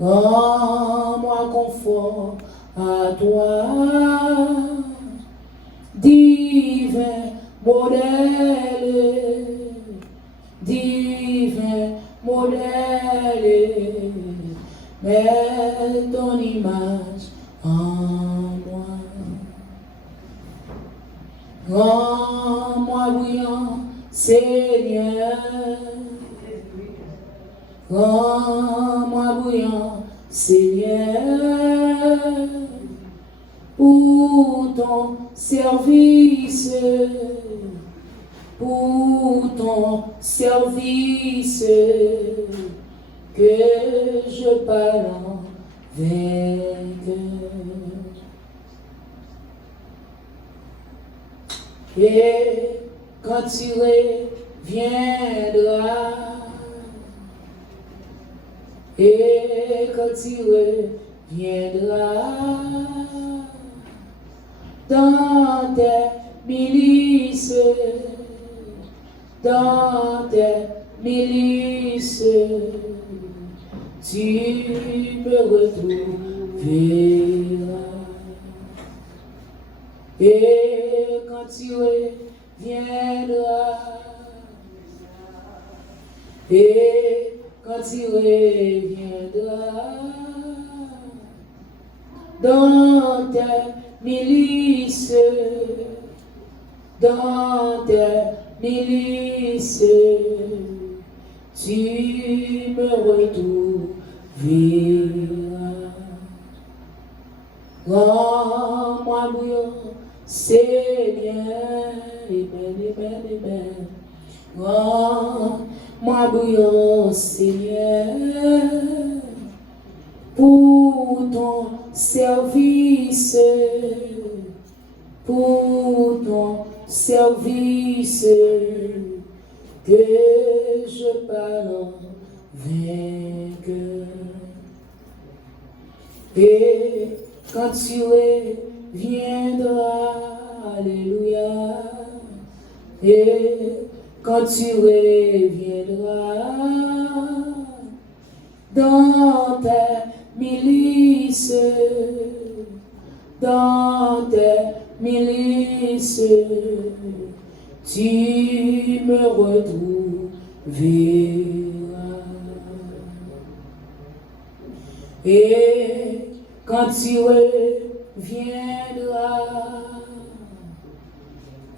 Rends-moi conforme à toi, divin modèle, divin modèle, mets ton image en moi. Rends-moi brillant, Seigneur. Rends-moi brillant, Seigneur, pour ton service, pour ton service, que je parle en vainqueur. Et quand tu reviendras, et quand tu reviendras dans tes milices, tu me retrouveras. Et quand tu reviendras, et quand tu reviendras dans tes milices, tu me retrouveras. Rends-moi brillant, Seigneur, amen. Rends-moi brillant, Seigneur, pour ton service, que je parle en vainqueur. Et quand tu reviendras, alléluia, et quand tu reviendras dans tes milices, tu me retrouveras. Et quand tu reviendras,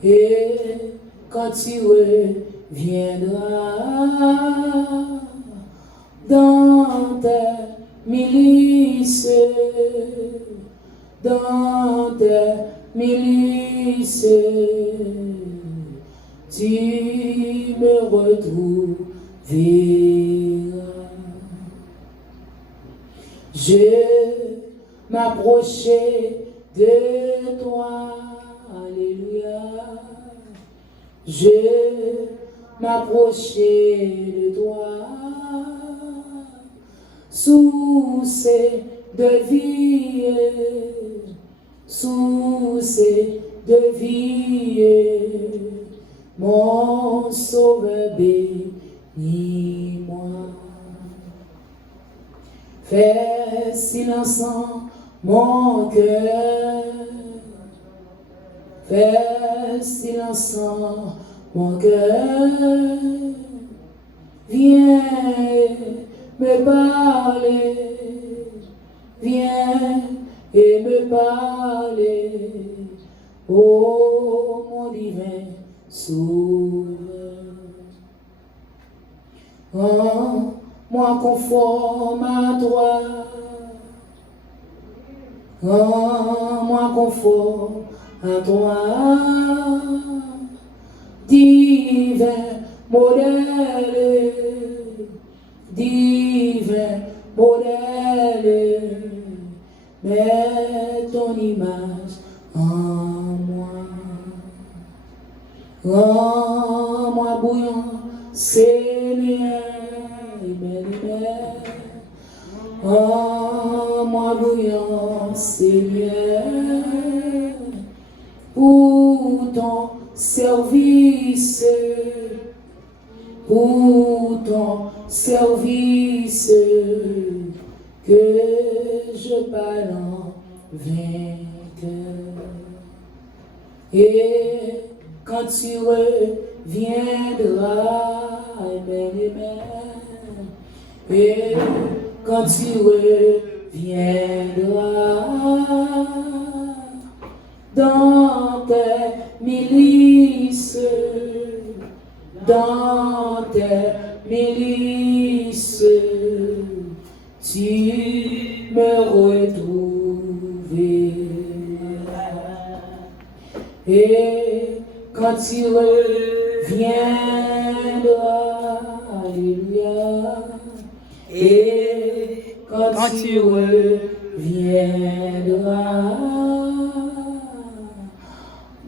et quand tu reviendras dans tes milices, tu me retrouveras. Je m'approchais de toi, alléluia. Je m'approchais de toi, source de vie, mon sauveur bénis-moi. Fais silence en mon cœur, fais silence en mon cœur, viens me parler, viens et me parler, ô mon divin Sauveur. Rends-moi conforme à toi, rends-moi conforme à toi, divin modèle, mets ton image en moi. Rends-moi bouillant, Seigneur, rends-moi bouillant, Seigneur, pour ton service, que je parle en vainqueur. Et quand tu reviendras, amen, amen. Et quand tu reviendras dans tes milices, tu me retrouveras. Et quand tu reviendras, alléluia. Et quand tu reviendras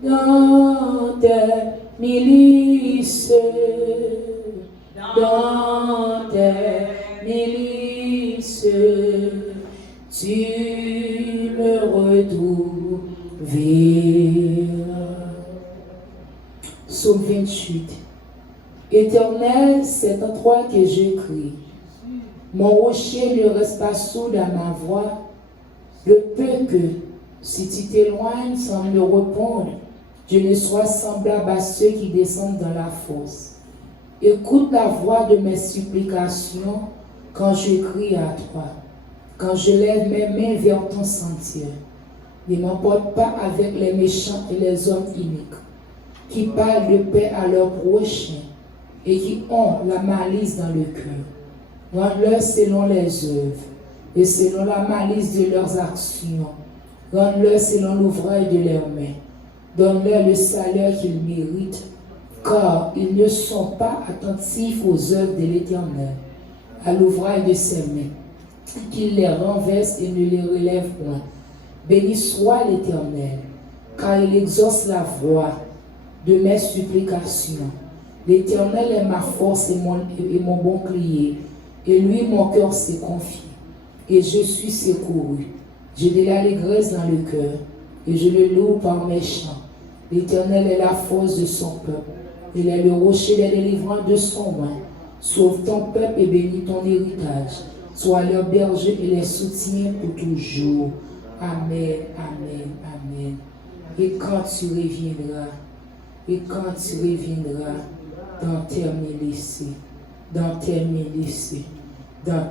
dans tes milices, tu me retrouveras. Psaume 28. Éternel, c'est en toi que je crie. Mon rocher ne reste pas sourd à ma voix. Le peu que, si tu t'éloignes sans me répondre, je ne sois semblable à ceux qui descendent dans la fosse. Écoute la voix de mes supplications quand je crie à toi, quand je lève mes mains vers ton sentier. Ne m'emporte pas avec les méchants et les hommes iniques, qui parlent de paix à leurs prochains et qui ont la malice dans le cœur. Rends-leur selon les œuvres et selon la malice de leurs actions. Rends-leur selon l'ouvrage de leurs mains. Donne-leur le salaire qu'ils méritent, car ils ne sont pas attentifs aux œuvres de l'Éternel, à l'ouvrage de ses mains, qu'il les renverse et ne les relève point. Béni soit l'Éternel, car il exauce la voix de mes supplications. L'Éternel est ma force et mon bouclier, et lui mon cœur s'est confié, et je suis secouru. J'ai de l'allégresse dans le cœur, et je le loue par mes chants. L'Éternel est la force de son peuple, il est le rocher des délivrances de son main. Sauve ton peuple et bénis ton héritage. Sois leur berger et les soutiens pour toujours. Amen, amen, amen. Et quand tu reviendras, dans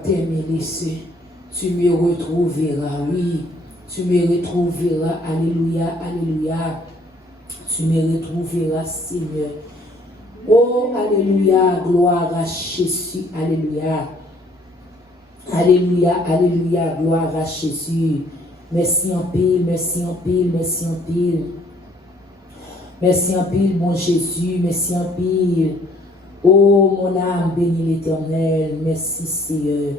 tes milices, tu me retrouveras, oui, tu me retrouveras, alléluia, alléluia, tu me retrouveras, Seigneur. Oh, alléluia, gloire à Jésus, alléluia, alléluia, alléluia, gloire à Jésus. Merci en pile, merci en pile, merci en pile. Merci en pile, mon Jésus, merci en pile. Oh, mon âme, bénis l'Éternel. Merci, Seigneur.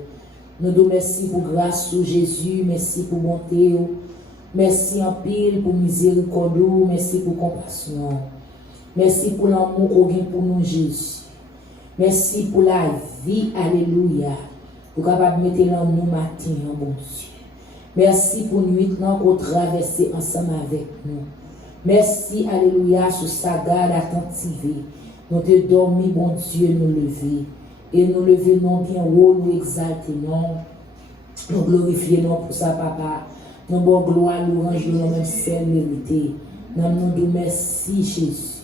Nous nous merci pour grâce sur Jésus. Merci pour bonté. Merci en pile pour miséricorde. Merci pour compassion. Merci pour l'amour qu'on a pour nous, Jésus. Merci pour la vie. Alléluia. Pour capable de mettre dans nous matin, bon Dieu. Merci pour nuit qu'on traverser ensemble avec nous. Merci, alléluia, sur sa garde attentive. Nous te dormis, bon Dieu, nous lever. Et nous lever, non bien haut, nous exalter, non. Nous glorifier, non, pour ça, papa. Nous bon gloire, louange, nous même celle mérité. Nous nous disons merci, Jésus.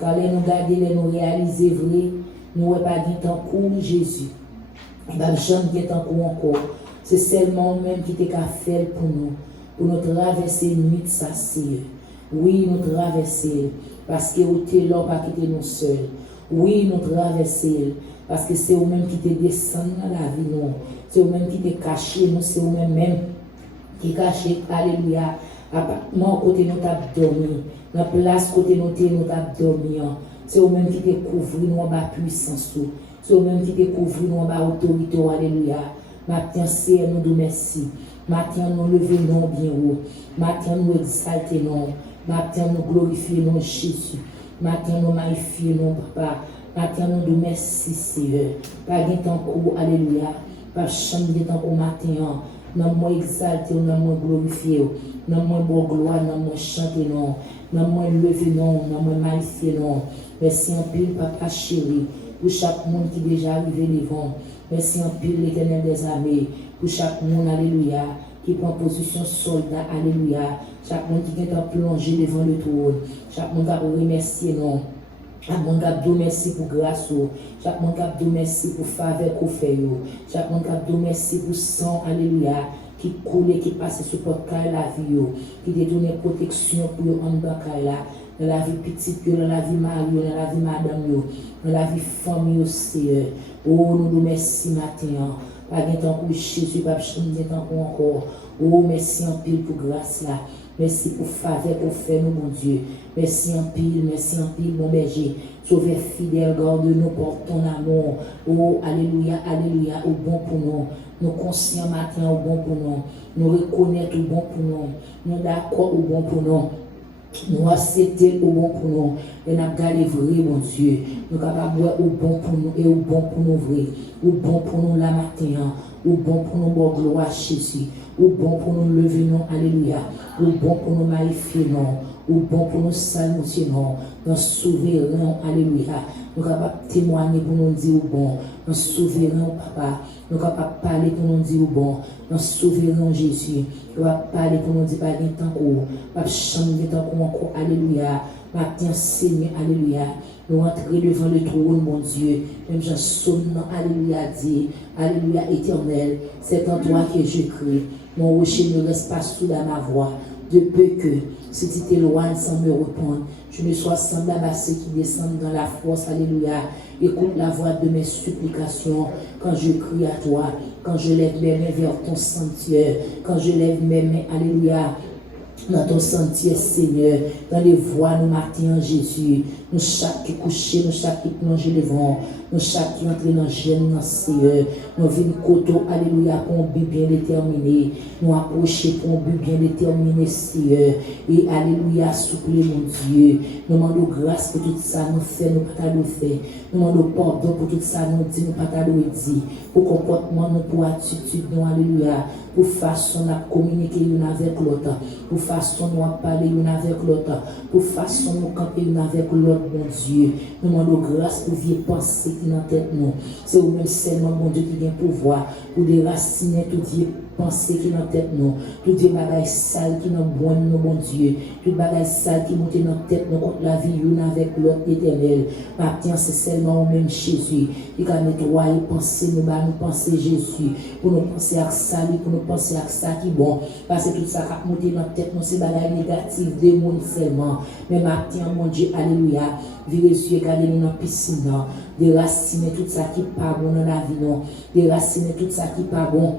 Car nous garder, nous réaliser vrai, nous ne pas dit en cours, Jésus. Et bien, jamais dit en cours encore. C'est seulement même qui t'a fait pour nous traverser une nuit, ça, c'est. Oui, nous traverser parce que vous êtes là, pas quitter nous seuls. Oui, nous traverser parce que c'est vous-même qui te descend dans la vie, nous. C'est vous-même qui te caché, nous, c'est vous-même qui caché, alléluia. Appartement côté nous t'a dormi, dans place côté nous t'a dormi. C'est vous-même qui te couvre, nous en bas puissance. C'est vous-même qui te couvre, nous en bas autorité, alléluia. Maintenant, c'est nous nous merci. Maintenant, nous levons nous bien haut. Maintenant, nous exaltons nous. Maintenant, nous glorifions Jésus. Maintenant, nous magnifions Papa. Maintenant, nous nous merci, Seigneur. Pas de temps pour alléluia. Pas changer de temps pour matin. Nous nous exalter, nous nous glorifier. Nous nous bon gloire, nous nous chanter, nous nous lever, nous nous magnifier. Merci en pile, Papa chéri, pour chaque monde qui est déjà arrivé devant. Merci en pile, l'Éternel des armées, pour chaque monde, alléluia, qui prend position soldat, alléluia. Chaque monde qui est plongé devant le trône. Chaque monde va remercier, non. Chaque monde va dire merci pour grâce. Chaque monde va dire merci pour faveur qu'on fait. Chaque monde va dire merci pour sang, alléluia, qui coule, qui passe sur votre cœur la vie, qui détourne protection pour en bas là. Dans la vie petite, dans la vie mari, dans la vie madame, dans la vie famille aussi. Oh, nous merci matin. Pas de temps pour Jésus, pas de temps pour encore. Oh, merci en pile pour grâce là. Merci pour faveur pour faire nous, mon Dieu. Merci en pile, mon berger. Sauveur fidèle, garde-nous pour ton amour. Oh, alléluia, alléluia, au bon pour nous. Nous conscients matin au bon pour nous. Nous reconnaître au bon pour nous. Nous d'accord au bon pour nous. Nous accepter au bon pour nous. Et nous avons vrai, mon Dieu. Nous sommes capables de voir au bon pour nous et au bon pour nous vrai. Au bon pour nous la matin. Au bon pour nous, bon gloire Jésus. Au bon pour nous lever, non, alléluia. Au bon pour nous magnifier, non. Au bon pour nous saluer, non. Dans souverain, alléluia. Nous sommes capables de témoigner pour nous dire au bon. Dans souverain, papa. Nous sommes capables de parler pour nous dire au bon. Dans souverain Jésus. Nous sommes parler pour nous dire pas de temps court. Pas changer de temps encore, alléluia. Matin, Seigneur, alléluia. Nous entrer devant le trône, mon Dieu. Même Jean Somme, alléluia, dit, alléluia, éternel, c'est en toi que je crie. Mon rocher ne reste pas sous ma voix. De peu que, si tu t'éloignes sans me répondre, je ne sois semblable à ceux qui descendent dans la force, alléluia. Écoute la voix de mes supplications quand je crie à toi, quand je lève mes mains vers ton sanctuaire, quand je lève mes mains, alléluia, dans ton sentier, Seigneur, dans les voies, nous matin, Jésus, nous chaque qui couché, nous chaque qui plongé devant, nous chaque qui entre dans le gêne, dans Seigneur, nous venons côté, alléluia, pour un but bien déterminé, nous approcher pour un but bien déterminé, Seigneur, et alléluia, souple, mon Dieu, nous demandons grâce pour tout ça, nous fait, nous pas nous fait, nous demandons pardon pour tout ça, nous dit, nous pas nous dit, pour comportement, nous pour attitude, nous, alléluia, pour façon de communiquer l'une avec l'autre, pour façon de parler l'une avec l'autre, pour façon de camper l'une avec l'autre, mon Dieu. Nous demandons grâce pour vieille pensée qui est dans la tête, nous. C'est vous-même seulement, mon Dieu, qui vient pouvoir pour déraciner toute vieille pensée qui est dans la tête, nous. Toutes les bagages sales qui nous boivent, nous, mon Dieu. Toutes les bagages sales qui montent dans la tête, nous, contre la vie l'une avec l'autre éternel. Maintenant, c'est seulement même Jésus qui a nettoyé penser, nous penser Jésus, pour nous penser à ça, pour nous penser à ça qui est bon. Parce que tout ça qui a monté dans la tête, nous, c'est bagages négatifs, des mondes seulement. Mais maintenant, mon Dieu, alléluia, virez les yeux, regardez-nous dans la piscine, déraciner tout ça qui n'est pas bon dans la vie, non. Déraciner tout ça qui n'est pas bon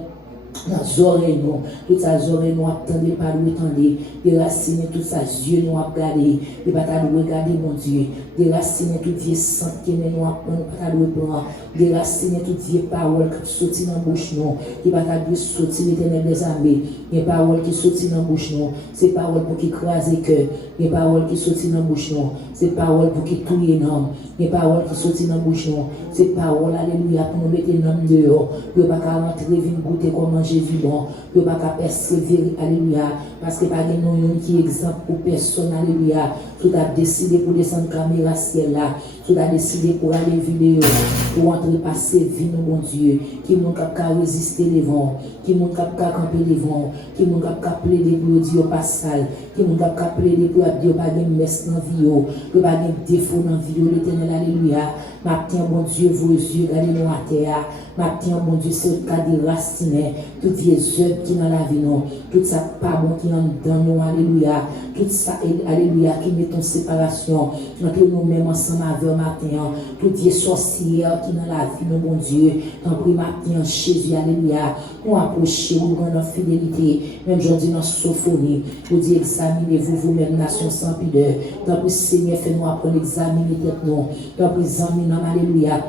dans les oreilles, non. Toutes ces oreilles, nous attendez, pas nous attendez. Déraciner tous ces yeux, nous regardez. Et pas nous regarder, mon Dieu. Déraciner toutes les santé, qui nous apprendre, pas nous prendre. Déraciner toutes les paroles qui sortent dans la bouche, non. Et pas nous sortir l'éternel des armées. Les paroles qui sortent dans la bouche, non. Ces paroles pour qui crasent le cœur. Les paroles qui sortent dans la bouche, non. Ces paroles pour qui touillent l'homme. Les paroles qui sortent dans la bouche, non. Ces paroles, alléluia, pour nous mettre l'homme dehors. Pour pas rentrer, venir goûter comment Jésus bon, pour pas persévérer, alléluia, parce que pas de nous qui exemple pour personne, alléluia. Tout a décidé pour descendre caméra ciel là, tout a décidé pour aller vidéo, pour entrer passer vie, mon Dieu, qui m'ont qu'à résister les vents, qui m'ont qu'à camper les vents, qui m'ont qu'à plaider pour dire pas sale, qui m'ont qu'à plaider pour dire pas de messe dans vie, pour pas de défaut dans vie, l'éternel, alléluia. Matin, mon Dieu, vos yeux, regardez-nous à terre. Matin, mon Dieu, c'est le cas des racines, toutes les œuvres qui dans la vie, non. Tout ça, pas bon qui en dans nous, alléluia. Tout ça, alléluia, qui met en séparation entre nous-mêmes ensemble avec matin. Toutes les sorcières qui dans la vie, non, mon Dieu. Tant pis, matin, Jésus, alléluia. Nous approcher, nous rendons fidélité. Même aujourd'hui, dans Sophonie, vous dites, examinez-vous vous-même, nation sans pudeur. Tant pis, Seigneur, fais-nous apprendre, examiner tête, non. Tant pis, examinons, alléluia.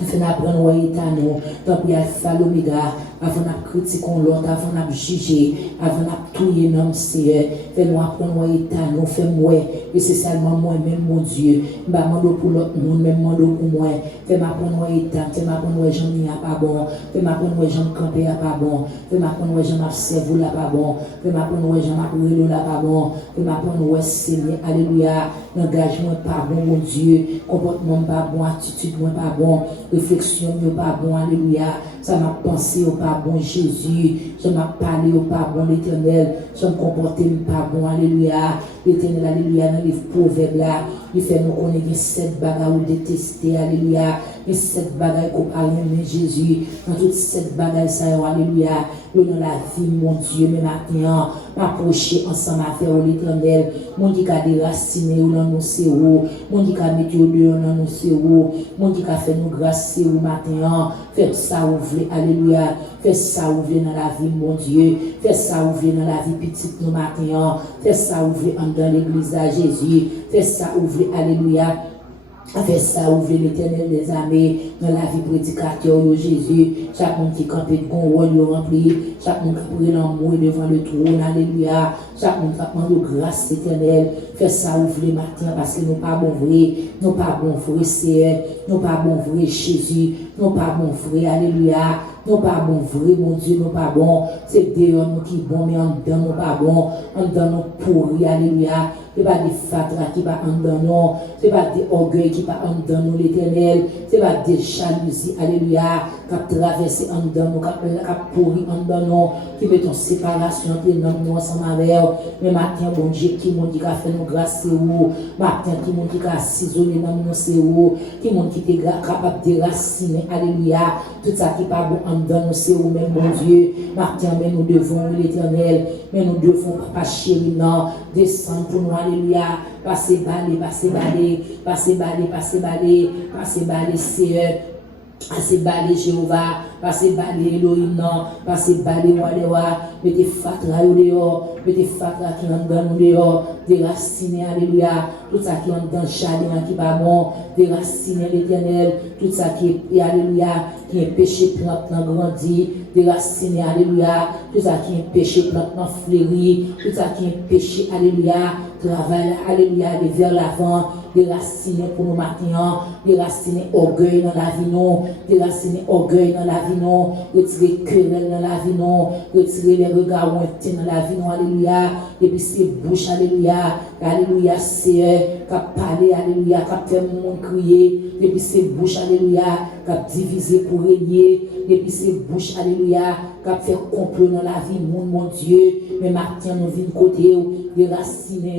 Afin d'apprendre à état nous, tant pis alpha l'oméga, avant de critiquer l'autre, avant de juger, avant de touiller l'homme, Seigneur. Fais-nous apprendre à état nous, fais-moi, et c'est seulement moi-même, mon Dieu. Je demande pour l'autre monde, même demande pour moi. Fais-moi apprendre à état, fais-moi apprendre à j'en ai pas bon, fais-moi apprendre à j'en camper à pas bon, fais-moi apprendre à j'en observer là pas bon, fais-moi apprendre à j'en apprendre là pas bon, fais-moi apprendre à Seigneur, alléluia, l'engagement pas bon, mon Dieu, comportement pas bon, attitude pas bon. Réflexion n'est pas bon, alléluia. ça m'a pensé au pas bon Jésus, je m'a parlé au pas bon l'Éternel, je me comporté au pas bon, alléluia, l'Éternel, alléluia, dans les proverbes là, il fait nous connaître 7 bagages ou détester, alléluia, les 7 bagages qu'on parle même Jésus, dans toutes 7 bagages ça, alléluia, dans la vie, mon Dieu, mais maintenant, m'approcher ensemble à faire l'Éternel, mon Dieu qui a déraciné ou dans nos cerveaux, mon Dieu qui a mis au dehors dans nos cerveaux, mon Dieu qui a fait nous grâce au matin, faites ça ouvrir, alléluia, faites ça ouvrir dans la vie, mon Dieu, faites ça ouvrir dans la vie petite nous matin, faites ça ouvrir dans l'église à Jésus, faites ça ouvrir, alléluia. Avec ça, ouvrir l'Éternel des armées dans la vie prédicateur de Jésus. Chaque monde qui campait de bon rôle, rempli. Chaque monde qui pourrait l'amour devant le trône, alléluia. Chaque monde qui demande grâce éternelle. Fais ça ouvrir matin parce que nous pas bon vrai. Nous pas bon vrai Seigneur. Nous pas bon vrai Jésus. Nous pas bon vrai, alléluia. Nous pas bon vrai, mon Dieu, nous pas bon. C'est dehors nous qui bon, mais en dedans nous pas bon. En dedans nous pourri, alléluia. Ce n'est pas des fatras qui va en dedans nous. Ce n'est pas des orgueils qui va en dedans nous, l'éternel. Ce n'est pas des jalousies, alléluia, qui traversent en dedans nous, qui pourri en dedans nous, qui mettent en séparation entre nous ensemble avec eux. Mais matin, bon Dieu, qui m'a dit qu'il a fait nous grâce, c'est où. Matin, qui m'a dit qu'il a assaisonné dans nous, c'est où. Qui m'a dit qu'il est capable de déraciner, alléluia. Tout ça qui n'est pas bon en dedans nous, c'est où, même bon Dieu. Matin, mais nous devons, l'éternel, mais nous devons, papa chéri, non, descendre pour nous, alléluia. Passez balai, passez balai, passez balai, passez balai, passez balai, Seigneur. Passez balai, Jéhovah. Passez balai, Elohim, non. Passez balai, Wadewa. Mettez fatra au dehors. Mettez fatra qui en dans nous dehors. Déraciner, alléluia. Tout ça qui en dans chagrin qui pas bon. Déraciner l'éternel. Tout ça qui est, alléluia, qui est péché plante dans grandi. Déraciner, alléluia. Tout ça qui est péché plante dans fleuri. Tout ça qui est péché, alléluia. Travail, alléluia, vers l'avant. Déraciner pour nous maintenant. Déraciner orgueil dans la vie, non. Déraciner orgueil dans la vie, non. Retirer querelle dans la vie, non. Retirer les regards lointains dans la vie, non. Alléluia. Et puis c'est bouche, alléluia. Alléluia, Seigneur. Qui a parlé, alléluia. Qui a fait le monde crier. Et puis c'est bouche, alléluia. Qui a divisé pour régner. Et puis c'est bouche, alléluia. Qui a fait complot dans la vie, mon Dieu. Mais maintenant, nous venons côté, déraciner,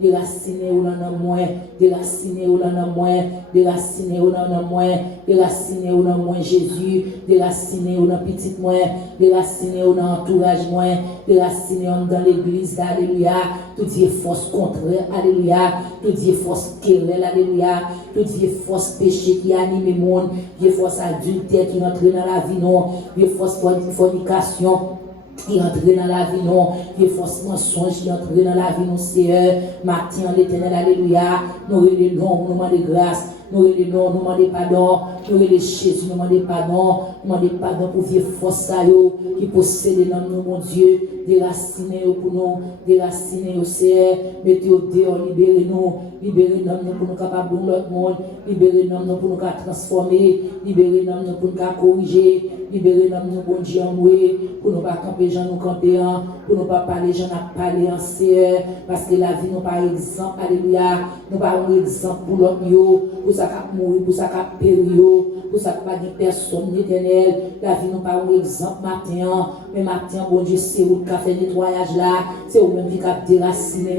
déraciner, dans le moins. Déraciner dans le moins, déraciner dans le moins, déraciner dans le moins Jésus, déraciner dans le petit moins, déraciner dans l'entourage moins, déraciner dans l'église, alléluia, toute vieille force contraire, alléluia, toute vieille force querelle, alléluia, toute vieille force péché qui anime le monde, vieille force adultère qui entre dans la vie, non, vieille force fornication qui entre dans la vie, non, qui est force mensonge qui entre dans la vie, non, Seigneur, matin, l'éternel, alléluia, nous relevons, nous demandons grâce, nous relevons, nous demandons pardon, nous relevons Jésus, nous demandons pardon, nous demandons pardon pour vieille force qui possède dans nous, mon Dieu, déraciner pour nous, déraciner au Seigneur, mettez au dehors, libérez-nous pour nous capables de l'autre monde, libérez-nous pour nous transformer, libérez-nous pour nous corriger, libérez-nous pour nous envoyer, pour nous pas camper, gens nous camper, pour nous pas parler, gens nous parler en Seigneur, parce que la vie nous pas exemple, alléluia, nous pas un exemple pour l'autre, pour ça qu'a mourir, pour ça qu'a périr, pour ça qu'a pas de personne éternelle, la vie nous pas un exemple matin, mais matin, bon Dieu, c'est où qui a fait nettoyage là, c'est où même qui a déraciné,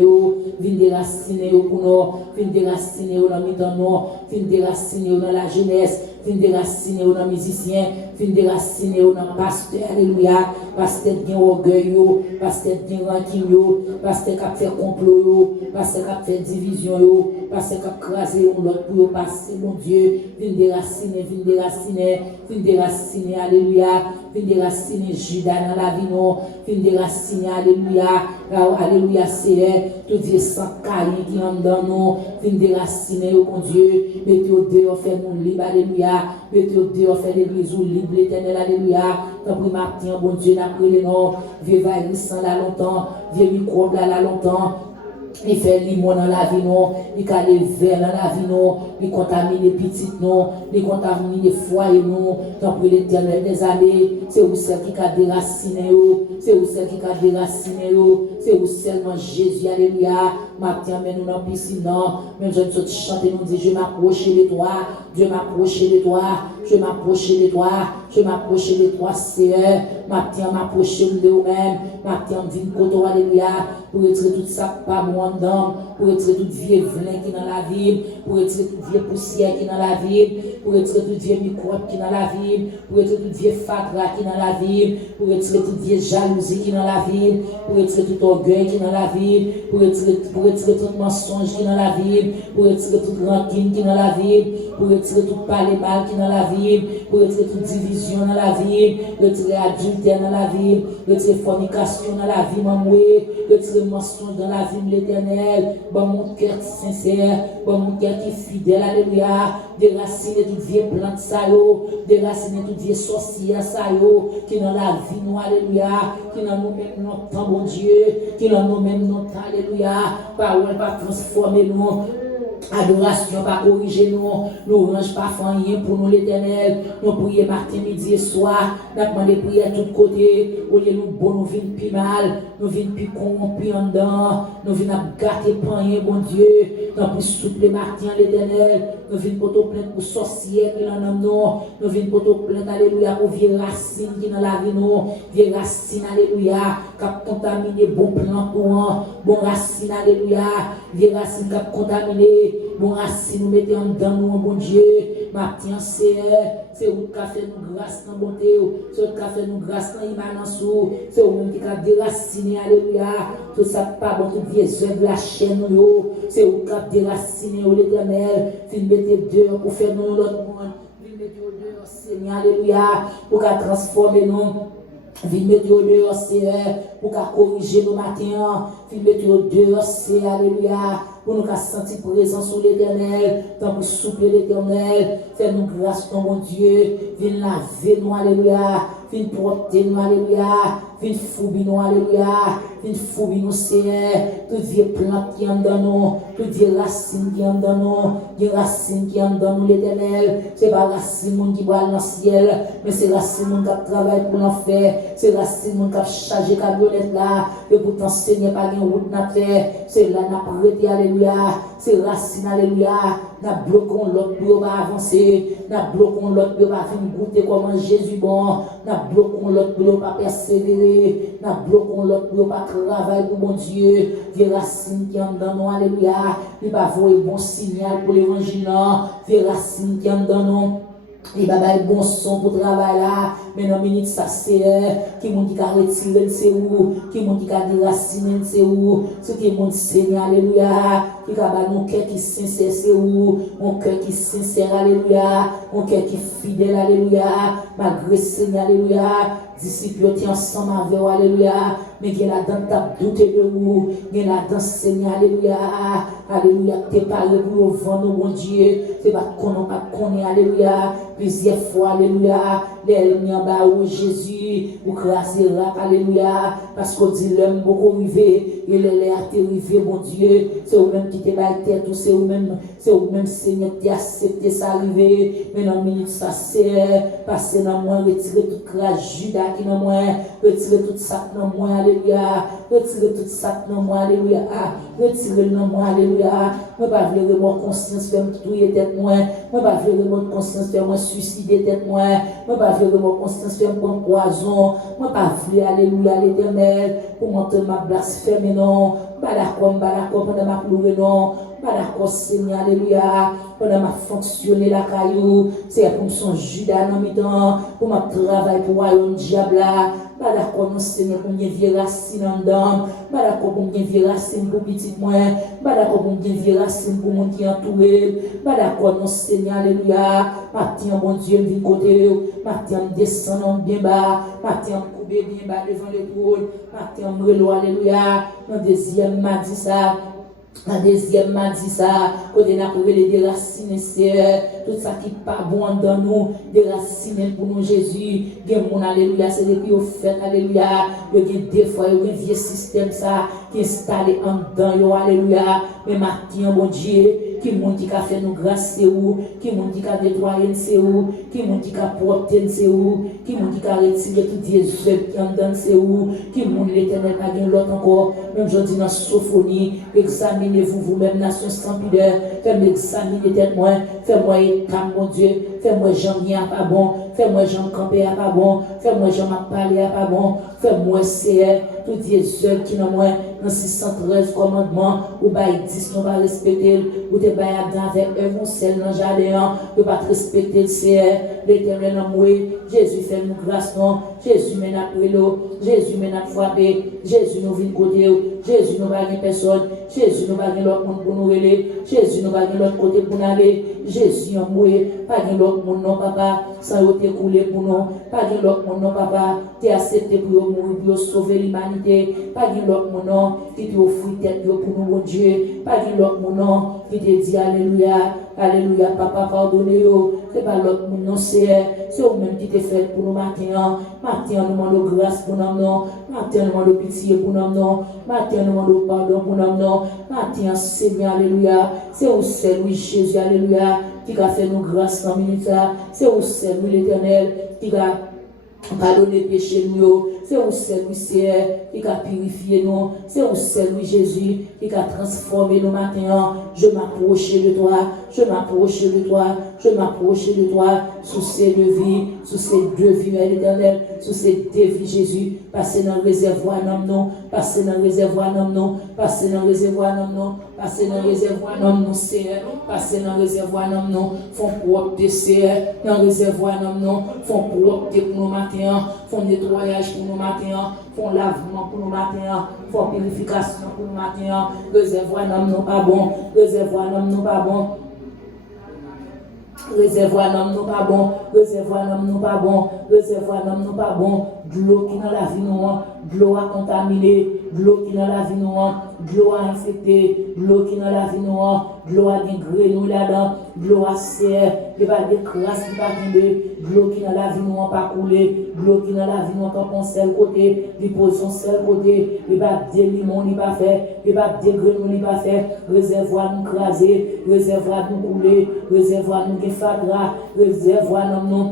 vient déraciner pour nous, vient déraciner dans le temps, vient déraciner dans la jeunesse, vient déraciner dans les musiciens, vient déraciner dans le pasteur, alléluia, pasteur qui a orgueil, pasteur qui a rancune, pasteur qui a fait complot, pasteur qui a fait division, pasteur qui a crasé l'autre pour passer, mon Dieu, vient déraciner, alléluia, vient déraciner Judas dans la vie, vient déraciner, alléluia, Seigneur, tout Dieu sans caille qui en dans nous, vient déraciner, mon Dieu, mettez au dehors, fais-nous libre, alléluia, mettez au dehors, fais l'église libre, l'éternel, alléluia, tant pis matin, bon Dieu, n'a pris les noms, vieux varissant là longtemps, vieux microbe là longtemps, il fait limon dans la vie, non, il a les verres dans la vie, non, il contamine les petites, non, il contamine les foyers, non, tant pis l'éternel des années, c'est où celle qui a déraciné, c'est où celle qui a déraciné, c'est où seulement Jésus, alléluia, matin, mais nous dans la piscine, non, même je ne chanter, nous dit, je m'approche de toi, Dieu m'approche de toi, je m'approche de toi, je m'approche de toi, Seigneur. Matin, m'approche de vous-même. Matin, viens côté, alléluia. Pour retirer tout ça, pas bon d'âme. Pour retirer toute vieux vlin qui est dans la vie. Pour retirer toute vieille poussière qui est dans la vie. Pour retirer toute vieille microbe qui est dans la vie. Pour retirer toute vieille fatra qui est dans la vie. Pour retirer toute vieille jalousie qui est dans la vie. Pour retirer tout orgueil qui est dans la vie. Pour retirer tout mensonge qui est dans la vie. Pour retirer toute rancune qui est dans la vie. Pour retirer tout parler mal qui est dans la vie. Pour retirer toute division dans la vie. Retirer adultère dans la vie. Retirer fornication dans la vie, maman. Retirer mensonge dans la vie de l'Éternel. Bon, mon cœur sincère. Bon, mon cœur qui est fidèle. Alléluia. Déraciner toute vieille plante, ça yo. Déraciner toute vieille sorcière, ça yo. Qui dans la vie, nous, alléluia. Qui dans nous-mêmes, notre temps, bon Dieu. Qui dans nous-mêmes, notre temps, alléluia. Parole, pas transformer nous. Adoration, pas corriger nous, l'orange pas faire rien pour nous l'éternel. Nous prions matin, midi et soir, nous demandons prier à tous côtés. Au lieu de nous bon, nous venons plus mal, nous venons plus corrompus en dedans, nous venons gâter pour rien, bon Dieu. Nous venons souple matin l'éternel, nous venons pour te plaindre pour sorcières qui en nous, nous venons pour te plaindre, alléluia, pour vieilles racines qui dans la vie nous, vieilles racines, alléluia, qui ont contaminé bon plan pour nous, bon racines, alléluia, vieilles racines qui ont contaminé. Bon racine nous mettons en dedans nous, bon Dieu. Matin, c'est où qui a fait nous grâce dans bonté, c'est où qui a fait nous grâce dans l'immanence, c'est où qui a déraciné, alléluia. Tout ça, pas bon, toute vieille œuvre de la chaîne, c'est où qui a déraciné, l'éternel. Puis mettez dehors pour faire nous l'autre monde. Puis mettez dehors, Seigneur, alléluia, pour qu'à transformer nous. Viens mettre au dehors, Seigneur, pour qu'à corriger nos matins. Viens mettre au dehors, Seigneur, alléluia, pour nous qu'à sentir présence sur l'éternel, tant pour souffler l'éternel. Fais-nous grâce, ton bon Dieu. Viens laver nous, alléluia. Viens porter nous, alléluia. Viens fouiller nous, alléluia. Viens fouiller nous, Seigneur. Toute vieille plante qui est dans nous, toute vieille racine qui est dans nous, des racines qui est dans nous, l'éternel. C'est pas racine qui va dans le ciel, mais c'est racine qui travaille pour l'enfer. C'est racine qui a chargé camionnette là, et pourtant Seigneur pas une route n'a fait. C'est là n'a prêté, alléluia. C'est racine, alléluia. N'a bloqué l'autre pour pas avancer. N'a bloqué l'autre pour pas finir goûter comment Jésus bon. N'a bloqué l'autre pour pas persévérer. N'a bloqué l'autre pour pas travailler pour mon Dieu. Des racines qui ont dans nous, alléluia. Il va voir bon signal pour l'évangile. Des racines qui ont dans nous. Il va avoir bon son pour travailler là. Mais non, minute ça c'est qui m'ont dit qu'à retirer c'est où, qui m'ont dit qu'à déraciner c'est où, ce qui m'ont dit Seigneur, alléluia, qui va avoir mon cœur qui sincère c'est où, mon cœur qui sincère, alléluia, mon cœur qui fidèle, alléluia, malgré Seigneur, alléluia, disciples qui ensemble avec vous, alléluia, mais qui est là-dedans, t'as douté de vous, qui est là-dedans, Seigneur, alléluia, alléluia, t'es parlé pour vous vendre, mon Dieu, c'est pas qu'on n'a pas connu, alléluia, plusieurs fois, alléluia, les liens bas où Jésus, vous crasez là, alléluia, parce qu'on dit l'homme beaucoup arrivé, et les a arrivé, mon Dieu, c'est vous-même qui t'es battu, tout c'est vous-même, Seigneur, qui a accepté ça arriver, mais dans minute ça c'est, passer dans moi, retirer toute grâce, Judas qui dans moi, retirer tout ça dans moi, alléluia, retirer tout ça dans moi, alléluia, retirer dans moi, alléluia, moi pas vouloir mon conscience faire me touiller tête moi pas vouloir mon conscience faire me suicider tête moi pas vouloir mon conscience faire me prendre poison, moi pas vouloir alléluia l'éternel pour monter ma blasphème non, pas d'accord pendant ma pleurer non, pas d'accord Seigneur alléluia pendant ma fonctionner la caillou, c'est pour son Judas dans mes temps, pour ma travail pour royaume diable là, pas d'accord non Seigneur pour une vieille racine en dedans, pas d'accord pour une vieille racine pour petit moi, pas d'accord pour une vieille racine pour mon qui entouré, pas d'accord non Seigneur alléluia, matin bon Dieu vient côté, matin descend bien bas, matin couper bien bas devant l'épaule, matin me alléluia, dans deuxième mardi ça. Un deuxième m'a dit ça, côté n'a trouvé les déracines, tout ça qui n'est pas bon dans nous, déracines pour nous Jésus, mon alléluia, c'est depuis au fait, alléluia, il y a des fois, il y a un vieux système ça, qui est installé en dedans, alléluia, mais maintenant, mon Dieu, qui m'ont dit qu'à faire nous grâce, c'est où, qui m'ont dit qu'à nettoyer, c'est où, qui m'ont dit qu'à porter, c'est où, qui m'ont dit qu'à retirer toutes les œuvres qui en dedans, c'est où, qui m'ont dit l'éternel, pas bien l'autre encore, même je dis dans Sophonie, examinez-vous vous-même, nation sans pudeur, faites-moi examiner tête moi, faites-moi état, mon Dieu, faites-moi j'en viens pas bon, fais-moi j'en camper à pas bon, fais-moi j'en parler à pas bon, fais-moi c'est tout les œuvres qui n'ont moins dans 613 commandements, ou bah 10 nous va respecter, ou te bah avec œuvre ou celle dans le jardin, ou pas respecter le Seigneur, l'éternel en moi, Jésus fait nous grâce, non, Jésus mène après l'eau, Jésus mène à frapper, Jésus nous vient côté, Jésus nous va gagner personne, Jésus nous va gagner l'autre monde pour nous relayer, Jésus nous va gagner l'autre côté pour nous aller, Jésus en moi, pas gagner l'autre monde non papa, sans te couler pour nous, pas gagner l'autre monde non papa, t'es accepté pour mourir, pour sauver l'humanité, pas gagner l'autre monde non, qui te offre tête pour nous, mon Dieu, pas gagner l'autre monde non, qui te dit alléluia, alléluia, papa pardonnez-vous, c'est pas l'autre monde non, c'est vous-même qui t'es fait pour nous matin, matin nous demandons grâce pour nous, non, matin nous demandons pitié pour nous, non, matin nous demandons pardon pour nous, non, matin c'est bien, alléluia, c'est vous seul, oui, Jésus, alléluia, qui a fait nous grâce dans minute, c'est vous seul, oui, l'éternel, qui a pardonné péché nous, c'est vous seul, oui, Seigneur, qui a purifié nous, c'est vous seul, oui, Jésus, qui a transformé nos matins, je m'approche de toi, je m'approche de toi, je m'approche de toi, sous ces deux vies, sous ces deux vies, l'éternel, sous ces deux vies, Jésus, passez dans le réservoir, non, passez dans le réservoir, non, passez dans le réservoir, non, passez dans le réservoir, non, Seigneur, passez dans le réservoir, non, font propre, Seigneur, dans le réservoir, non, font propre pour nos matins, font nettoyage pour nos matins, font lavement pour nos matins, font purification pour nos matins, réservoir, non, pas bon, réservoir, non, pas bon. Réservoir non pas bon, réservoir non pas bon, réservoir non pas bon, de l'eau qui dans la vie nous, de l'eau à contaminer, de l'eau qui dans la vie nous, de l'eau à infecter, de l'eau qui dans la vie nous, de l'eau à des grenouilles là-dedans, de l'eau à serre, de pas des crasses qui pas tomber, de l'eau qui dans la vie nous pas couler, de l'eau qui dans la vie nous pas penser seul côté, de position seul côté, de pas des limons ni pas faire, de pas des grenouilles ni pas faire, réservoir nous craser, réservoir nous couler, réservoir nous fadra, réservoir nous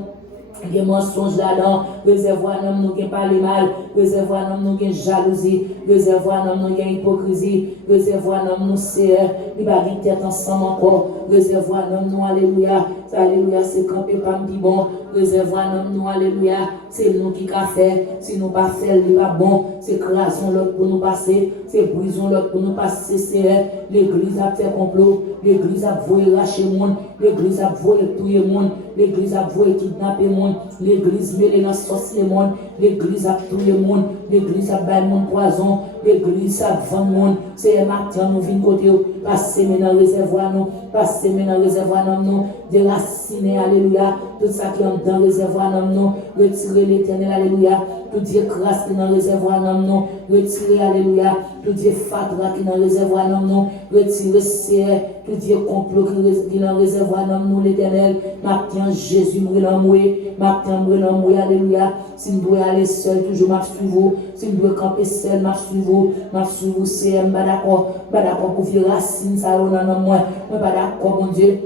des mensonges là-dedans, réservoir nous qui parle mal, réservoir nous qui jalousie, réservoir nous qui hypocrisie, réservoir nous serre, il va dire tête ensemble encore, réservoir nous alléluia, alléluia, c'est quand il pas dit bon, réservoir nous alléluia, c'est nous qui qu'a fait, si nous pas fait, il pas bon, c'est crasons l'autre pour nous passer, c'est brisons l'autre pour nous passer, c'est l'église a fait complot, l'église a voué lâcher le monde, l'église a voué tuer le monde, l'église a voué kidnapper le monde, l'église mêlée dans sauce le monde, l'église a tué le monde, l'église a baillé le monde poison, l'église a vendu le monde, c'est matin nous vins côté, passer dans le réservoir nous, passer dans le réservoir nous, déraciner, alléluia, tout ça qui est dans le réservoir nous, retirer l'éternel, alléluia, tout Dieu crasse qui est dans le réservoir nous, retirer, alléluia, tout Dieu fatra qui est dans le réservoir nous, retirer serre, tout Dieu complot qui est dans le réservoir nous, l'éternel, matin Jésus mourir dans moi, matin mourir dans moi, alléluia, si nous devons aller seul, toujours marche sur vous, si nous devons camper seul, marche sur vous, c'est pas d'accord pour vivre racine, ça on en moi, pas d'accord, mon Dieu.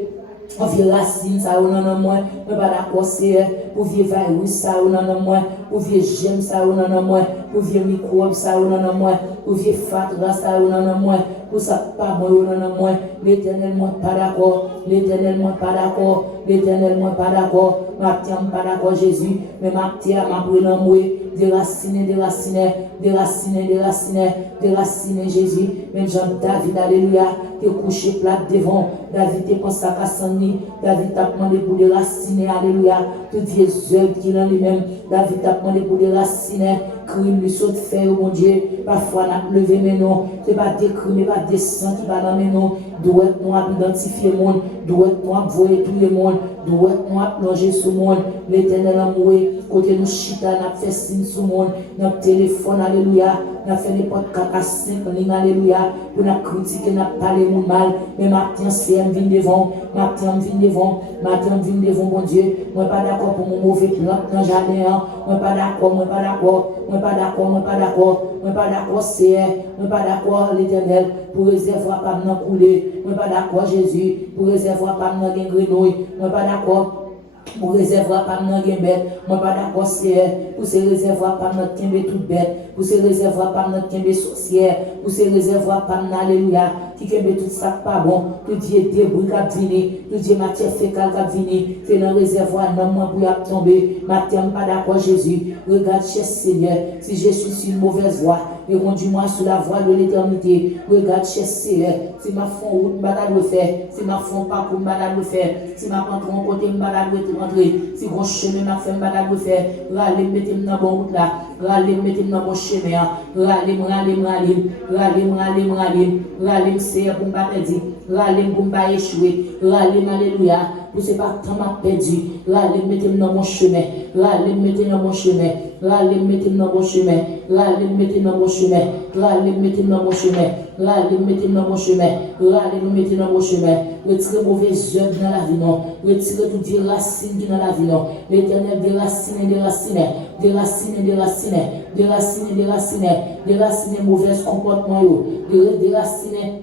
On vit racine, ça on en moi, mais pas d'accord, c'est pour vivre virus, ça on en moi, pour vivre gemme, ça on en moi, pour vivre microbe, ça on en moi, pour vivre fatra, ça on en moi, pour ça pas moi on en moi, l'éternel moi pas d'accord, l'éternel moi pas d'accord, l'éternel moi pas d'accord, ma tiens pas d'accord Jésus, mais ma tiens m'a pris en moi, déraciner Jésus, même Jean David, alléluia, qui est couché plat devant, David est pensé à Sanni, David t'a demandé pour déraciner, alléluia, toutes les œuvres qui dans lui-même, David t'a demandé pour déraciner, crime, lui saute faire, oh mon Dieu, parfois n'a levé mes noms, c'est pas des crimes, pas des sangs qui va dans mes noms, doit être moi identifier le monde, doit être moi voir tout le monde, doit être moi plonger sur le monde, l'éternel amour, côté nous chita, n'a fait signe sur le monde, notre téléphone, alléluia, n'a fait n'importe caca 5 lignes, alléluia, pour nous critiquer, n'a parlé mon mal, mais matin c'est un vin devant, matin vin devant, bon Dieu, moi pas d'accord pour mon mauvais plan dans le jardin, moi pas d'accord, c'est, moi pas d'accord, l'éternel, pour réservoir pas m'en couler, moi pas d'accord, Jésus, pour réservoir pas m'en grenouille, moi pas d'accord, pour réservoir pas m'en bête, moi pas d'accord, c'est, pour ces réservoirs pas m'en tomber toute bête, pour ces réservoirs pas m'en tomber sorcière, pour ces réservoirs pas m'en alléluia, qui kembe tout ça pas bon, tout Dieu débris qu'a vini, tout Dieu matière fécale qu'a vini, fait dans réservoir non moi pour y tomber, matière pas d'accord Jésus, regarde cher Seigneur, si je suis sur une mauvaise voie, et conduis-moi sur la voie de l'éternité, regarde cher Seigneur, si ma fond route malade le faire, si ma fond parcours malade le faire, si ma rentre en côté malade le rentrer, si mon chemin m'a fait malade le faire, râler mettez-moi dans bon route là, râler mettez-moi dans bon chemin, râler Seigneur pour pas perdre, râler pour pas échouer, râler alléluia, pour c'est pas tant m'a perdu, râler mettez-moi dans mon chemin, râler mettez-moi dans mon chemin, râler mettez-moi dans mon chemin, râler mettez-moi dans mon chemin, râler mettez-moi dans mon chemin, râler mettez-moi dans mon chemin, râler nous mettez-moi dans mon chemin, retirez mauvaises œuvres dans la vie non, retirez toutes les racines dans la vie non, l'Éternel déraciner mauvais comportements déraciner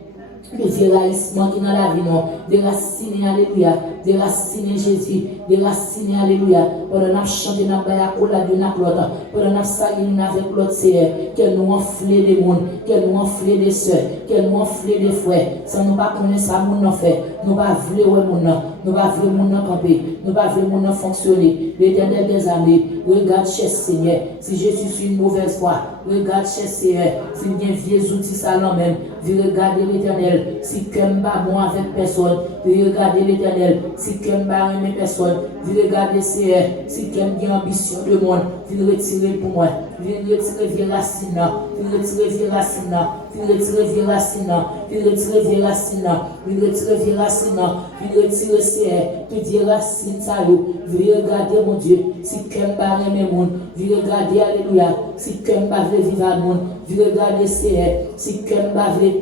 le déracinement qui est dans la vie, non. Déraciner, alléluia. Déraciner Jésus. Déraciner, alléluia. Pendant que nous chantons dans la colère de notre l'autre. Pendant que nous saluons avec l'autre Seigneur. Qu'elle nous enfle des mondes. Qu'elle nous enfle des soeurs. Qu'elle nous enfle des frères. Sans nous pas connaître ça, nous n'en fait. Nous pas vouloir ouais mon nous pas vouloir mon camper. Nous pas vouloir mon fonctionner. L'Éternel des armées. Regarde, cher Seigneur. Si je suis sur une mauvaise voie. Regarde, cher Seigneur. S'il y a vieux outils salon même. Regardez l'Éternel. Si quelqu'un pas bon avec personne, regardez l'Éternel. Si quelqu'un pas aimé personne, regardez Seigneur. Si quelqu'un a ambition de monde, vous retirer pour moi. Vous retirer via racine, vous retirer via racine, vous retirer via racine, vous retirer via racine, vous retirer via racine, vous retirer Seigneur. Tout dire racine ça vous regardez mon Dieu. Si quelqu'un pas aimé monde, vous regardez alléluia. Si quelqu'un pas veut vivre à monde, vous regardez Seigneur. Si quelqu'un pas veut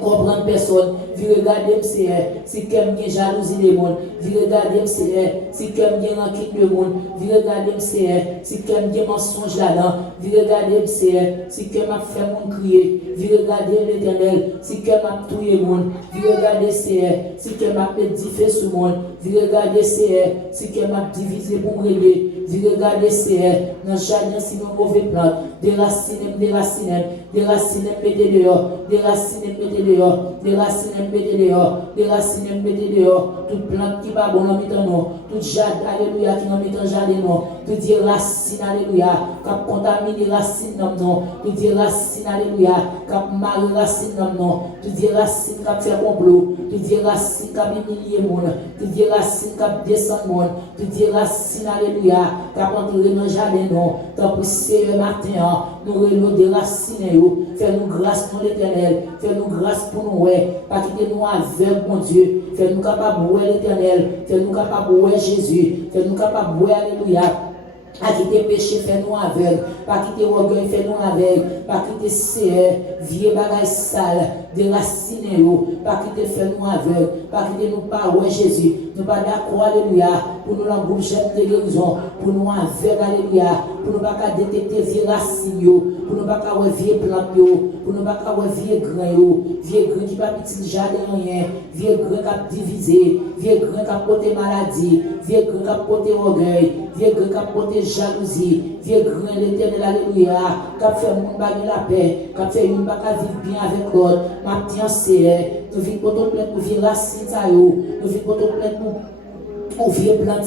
comprendre personne, vous regardez Seigneur, si quelqu'un a jalousie des mondes, vous regardez Seigneur, si quelqu'un a rancune le monde, vous regardez Seigneur, si quelqu'un a mensonge là-dedans, vous regardez Seigneur, si quelqu'un a fait mon crier, vous regardez l'Éternel, si quelqu'un a tué le monde, vous regardez Seigneur, si quelqu'un a édifié ce monde, vous regardez Seigneur, si quelqu'un a divisé pour me régler, vous regardez Seigneur, dans le jardin si nous mauvais plantes, déraciner, mettez dehors, déraciner, mettez dehors, déraciner, mettez dehors, déraciner, mettez dehors, toute plante qui va bon dans le non, toute jardin, alléluia, qui dans le jardin non, toute racine, alléluia, qui a contaminé racine non, toute racine, alléluia, qui a mal racine non, toute racine qui a fait complot, toute racine qui a humilié le monde, toute racine qui a descendu le monde, toute racine, alléluia, qui a entré dans le jardin non, tant pour ce matin, nous relevons des racines, fais-nous grâce pour l'Éternel, fais-nous grâce pour nous, pas quitter nous avec mon Dieu, fais-nous capables de l'Éternel, fais-nous capables de Jésus, fais-nous capables de alléluia. Pas quitter péché, fais-nous aveugle. Pas quitter orgueil, fais-nous aveugle. Pas quitter Seigneur, vieux bagaille sale, déracinez-nous. Pas quitter, fais-nous aveugle. Pas quitter nous pas, ouais Jésus. Nous pas d'accord, alléluia. Pour nous l'engroupe, j'aime de guérison. Pour nous aveugle, alléluia. Pour nous pas détecter vieux racines, pour nous pas vieux plantes, pour nous pas vieux grains, vieux grains qui pas petit jardin rien, vieux grains qui a divisé, vieux grains qui a porté maladie, vieux grains qui a porté orgueil, vieux grains qui a porté jalousie, vieux grains l'Éternel, alléluia, qui a fait mon bagage la paix, qui a fait une bagage vivre bien avec l'autre, ma tiens c'est, nous vivons pour tout plein pour vieux racines, nous vivons pour tout plein pour vieux plantes,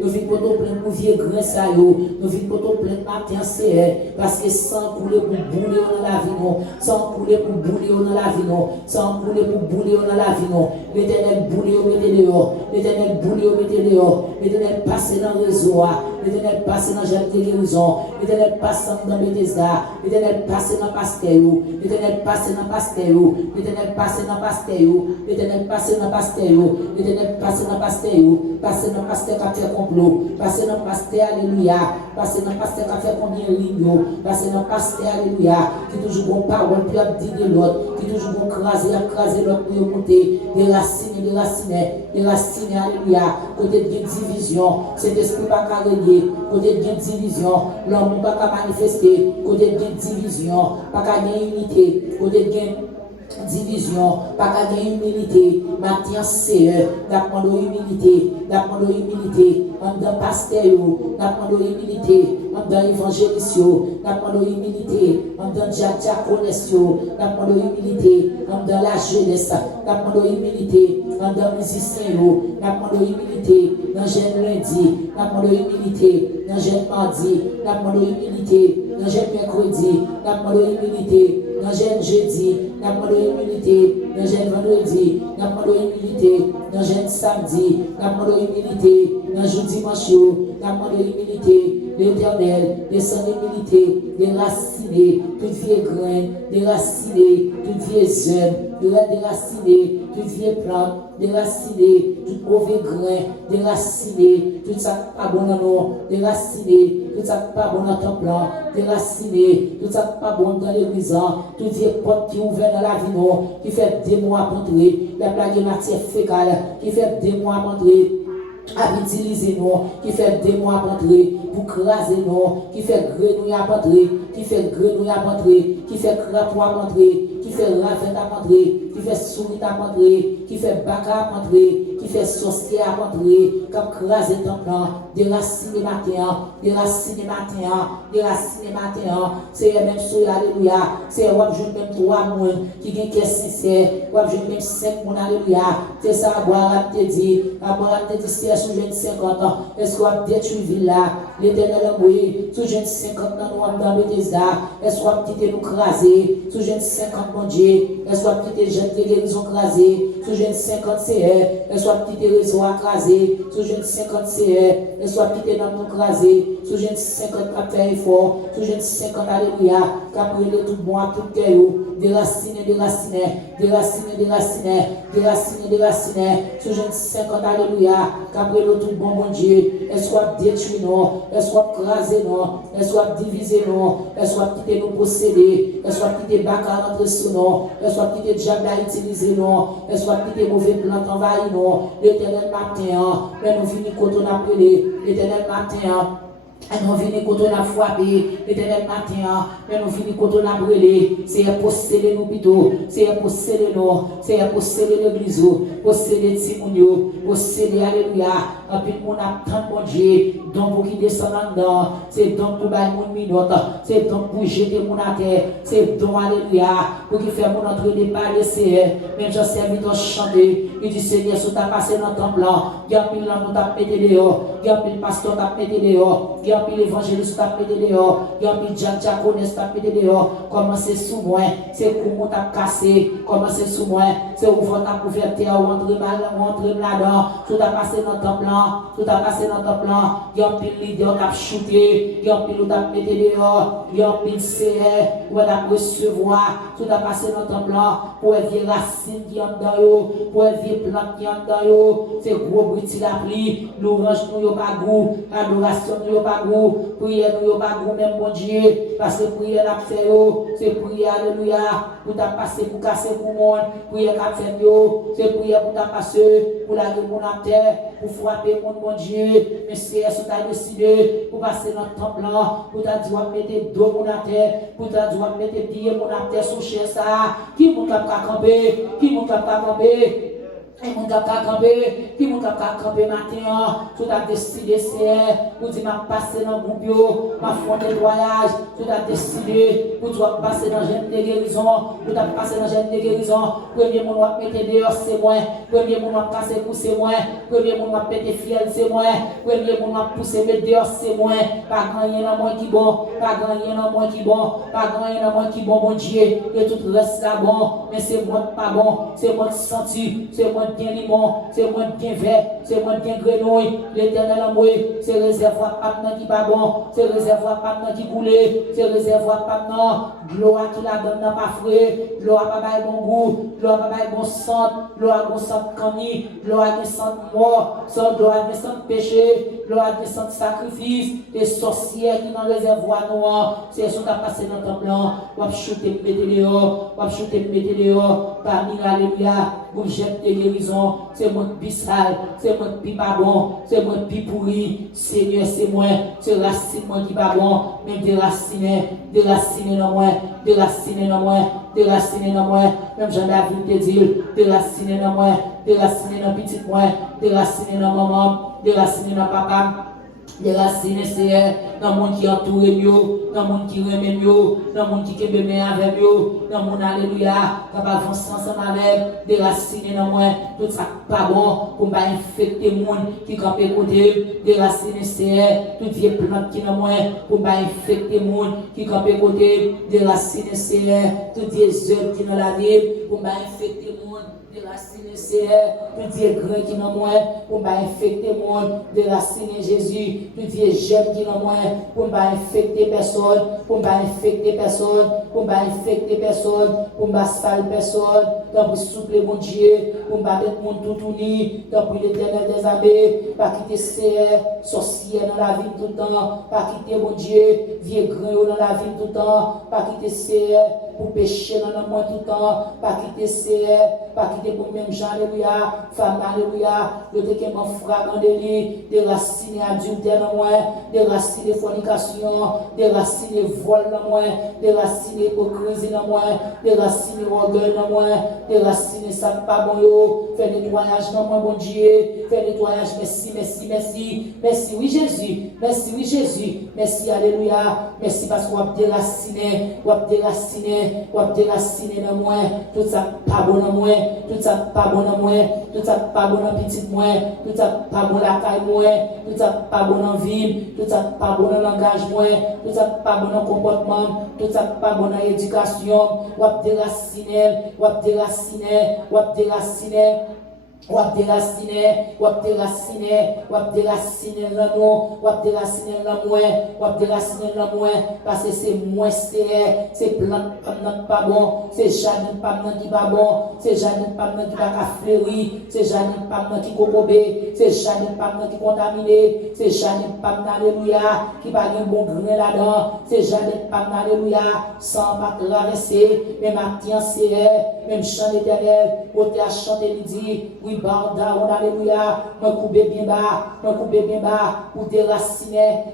nous vivons pour tout plein pour vieux grains, nous vivons pour tout plein matin c'est, parce que sans couler pour bouler dans la vie, non, sans couler pour bouler dans la vie, non, sans couler pour bouler dans la vie, non, l'Éternel bouler au mettez dehors, l'Éternel bouler au mettez dehors, l'Éternel passe dans le réseau, l'Éternel passe dans la guérison, l'Éternel passe dans Bethesda, l'Éternel passe dans Pasteur, l'Éternel passe dans Pasteur, l'Éternel passe dans Pasteur, l'Éternel passe dans Pasteur, l'Éternel passe dans Pasteur, passe dans Pasteur qui a fait complot, passe dans Pasteur, alléluia, passe dans Pasteur qui a fait combien de lignes, passe dans Pasteur, alléluia, qui toujours bon parole, puis a dit de l'autre, qui toujours bon craser l'autre pour monter, des racines, alléluia, côté de division, cet esprit pas carré, côté de division, l'homme pas qu'à manifester, côté de division, pas qu'à gagner unité, côté de division, pas qu'à gagner humilité, matin c'est d'apprendre humilité, en dedans pasteur, d'apprendre humilité, en dans évangéliste, n'a demandé humilité, en dans diaconesse, n'a demandé humilité, en dans la jeunesse, n'a demandé humilité, en dans musicien, n'a demandé humilité, dans jeune lundi, n'a demandé humilité, dans jeune mardi, n'a demandé humilité, dans jeune mercredi, n'a demandé humilité, dans jeune jeudi, n'a demandé humilité, dans jeune vendredi, n'a demandé humilité, dans jeune samedi, n'a demandé humilité, dans jeudi dimanche, n'a demandé humilité, l'Éternel, descend l'humilité, déraciner toute vieille graine, déraciner toute vieille zone, déraciner toute vieille plante, déraciner tout mauvais grain, déraciner tout ça pas bon dans nous, déraciner tout ça pas bon dans ton plan, déraciner tout ça pas bon dans l'église, toute vieille porte qui ouvert dans la vie, qui fait des mois à entrer, la plaque de matière fécale, qui fait des mois à entrer. À utiliser nous, qui fait des mois à entrer, pour craser nous, qui fait grenouille à entrer, qui fait grenouille à entrer, qui fait crapaud à entrer, qui fait ravin à entrer, qui fait souris à entrer, qui fait bac à entrer, qui fait sorcier à entrer, comme craser ton plan, déraciner matin, déraciner matin, déraciner matin, c'est la même chose, alléluia, c'est wap jeune même 3 mois, qui gagne qu'est sincère, wap jeune même 5 mois, alléluia, c'est ça, à boire à te dire, c'est sous jeune 50 ans, est-ce qu'on a détruit ville là, l'éternel a mouillé, sous jeune 50 ans, nous avons dans Bethesda, est-ce qu'on a quitté nous craser, sous jeune 50 mon Dieu, est-ce qu'on a quitté les jeunes de guérison crasés, sous jeune 50 CR, est-ce qu'on a quitté les réseaux crasés, sous jeune 50 CR, est-ce qu'on a quitté dans nous crasés, sous jeune 50 à faire effort, sous jeune 50 alléluia, qu'après le tout bon à tout cœur, déraciner, déraciner, déraciner, déraciner, déraciner, déraciner, sous jeune 50 alléluia, qu'après le tout bon Dieu, est-ce qu'on a détruit nous, est-ce qu'on a crasé nous, est-ce qu'on a divisé nous, est-ce qu'on a quitté nous posséder, est-ce qu'on a quitté Bakar entre sous nous, est-ce qu'on a quitté diable à utiliser nous, est-ce qu'on a quitté mauvais plantes envahir nous, l'éternel matin, mais nous venons quand on a appelé, l'éternel matin, et nous venons quand on a frappé, l'éternel matin, mais nous venons quand on a brûlé, c'est posséder nous plutôt, c'est posséder nous, c'est posséder l'église, posséder Timounio, posséder alléluia, et puis on attend mon Dieu, donc pour qui descend en dedans, c'est donc pour bailler mon minute, c'est donc pour jeter mon à terre, c'est donc alléluia, pour qui fait mon entrée des pas laisser, même je servis de chanter, il dit Seigneur, si tu as passé dans ton plan, il y a pile l'homme t'a pété dehors, il y a pile pasteur t'a pété dehors, il y a pile évangéliste t'a pété dehors, il y a pile diaconesse t'a pété dehors, commencez sous moi, c'est comment t'a cassé, commencez sous moi, c'est ouvrir ta couverture, ou entrer là-dedans, tout a passé dans ton plan, tout a passé dans ton plan, il y a pile leader t'a shooté, il y a pile t'a pété dehors, il y a pile CR, ou t'a recevoir, tout a passé dans ton plan, pour élever racine qui en dedans, pour élever plante qui en dedans, c'est gros bruit la pluie, l'orange nous y'a pas goût, l'adoration nous y'a pas goût, prière nous y'a pas goût, même bon Dieu, parce que prière n'a fait yo, c'est prière, alléluia, pour t'a passer, pour casser pour le monde, prière qu'a fait yo, c'est prière pour t'a passer, pour la guerre à terre, pour frapper mon bon Dieu, mais c'est ce que t'as décidé, pour passer dans ton plan, pour t'a dit, on mettre dos mon à terre, pour t'a dit, on mettre pied mon à terre sous chez ça, qui mon cap à camper, qui mon cap à camper, et mon cap à camper, qui mon cap à camper matin, tout a décidé, c'est, pour dire, m'a passé dans le groupe, m'a fait des voyages, tout a décidé, pour toi passer dans une guérison, pour toi passer dans une guérison, premier mon va mettre dehors, c'est moi, premier mon va casser pour c'est moi, premier mon va péter fiel, c'est moi, premier mon va pousser mettre dehors, c'est moi, pas gagner dans moi qui bon, pas gagner dans moi qui bon, pas gagner dans moi qui bon, mon Dieu, et tout reste là bon, mais c'est moi pas bon, c'est moi senti, c'est moi bien limon, c'est moi bien vert, c'est moi bien grenouille, l'éternel amour, c'est réservoir pas qui pas bon, c'est réservoir pas qui coule, c'est réservoir pas gloire qui la donne pas frais, gloire pas bail bon goût, gloire pas bail bon sang, gloire bon sang cani, gloire qui sang mort, sans gloire qui sang péché, gloire qui sang sacrifice, des sorcières qui dans le réservoir noir, c'est ce qui a passé dans ton plan, on va shooter mettre dehors, on va shooter mettre dehors, parmi alléluia, pour jeter guérison, c'est moi qui sale, c'est moi qui pas bon, c'est moi qui pourri, Seigneur c'est moi, c'est racine moi qui pas bon, mais déraciner dans moi, déraciner dans moi, déraciner dans moi, même Jean-David te dit, déraciner dans moi, déraciner dans petit moi, déraciner dans maman, déraciner dans papa, Déraciner, Seigneur, dans le monde qui entoure mieux, dans le monde qui remet mieux, dans le monde qui est bien avec mieux, dans le monde, alléluia, capable d'avancer ensemble avec, déraciner dans moi, tout ça pas bon, pour ne pas infecter le monde qui campe côté, déraciner, Seigneur, toute vieille plante qui est dans moi, pour ne pas infecter le monde qui campe côté, déraciner, Seigneur, toutes les œuvres qui sont dans la vie, pour ne pas infecter le monde. Déraciner Seigneur, tout Dieu grand qui dans moi, pour ne pas infecter le monde, déraciner Jésus, tout Dieu jeune qui dans moi, pour ne pas infecter personne, pour ne pas infecter personne, pour ne pas infecter personne, pour ne pas spalmer personne, tant pour souffler mon Dieu, pour ne pas mettre mon tout uni, tant pour l'éternel des abbés, pas quitter Seigneur, sorcier dans la vie tout le temps, pas quitter mon Dieu, vieux grand dans la vie tout le temps, pas quitter Seigneur, pour pécher dans le monde tout le temps, pas quitter Seigneur, pas quitter pour même gens, alléluia, femme, alléluia, le déquement frère en délit, déraciner adultère dans moi, déraciner fornication, déraciner vol dans moi, déraciner hypocrisie dans moi, déraciner orgueil dans moi, déraciner ça pas bon yo, faire nettoyage dans moi, bon Dieu, faire nettoyage, merci, merci, merci, merci, oui Jésus, merci, oui Jésus, merci, alléluia, merci parce qu'on va déraciner, on va déraciner dans moi, tout ça pas bon dans moi, tout ça pas bon dans moi, tout ça pas bon dans petite moi, tout ça pas bon la caille moi, tout ça pas bon dans ville, tout ça pas bon dans langage moi, tout ça pas bon dans comportement, tout ça pas bon dans éducation, on va déraciner, on va déraciner, on va déraciner. Wap déraciner l'amour, wap déraciner l'amour, wap déraciner l'amour, parce que c'est moins c'est plante pas bon, c'est jardin pas qui pas bon, c'est jardin pas qui pas fleuri, c'est jardin pas qui cocobé, c'est jardin pas qui contaminé, c'est jardin pas alléluia qui pas un bon grain là-dedans, c'est jardin pas alléluia sans pas traverser, même matin c'est même chant éternel, côté à chanter midi, oui barda, on alléluia, moi couper bien bas, pour déraciner,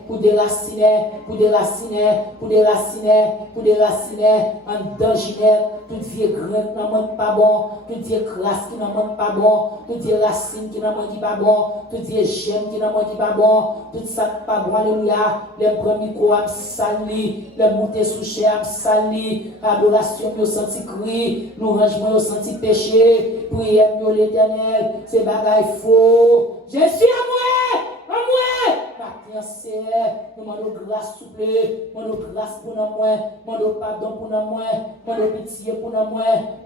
en danger, tout vieux grain qui n'en pas bon, tout vieux crasse qui n'en pas bon, tout vieux racine qui n'en pas bon, tout vieux gemme qui n'en pas bon, tout ça pas bon, alléluia, les premiers corps sali, les montées sous chair sali, adoration nous senti cri, nous rangement nous senti péché, prière nous l'éternel, c'est bagaille faux, je suis à moi, Maintenant, Seigneur, nous demandons grâce, s'il vous plaît, nous demandons grâce pour nous, nous demandons pardon pour nous, nous demandons pitié pour nous, nous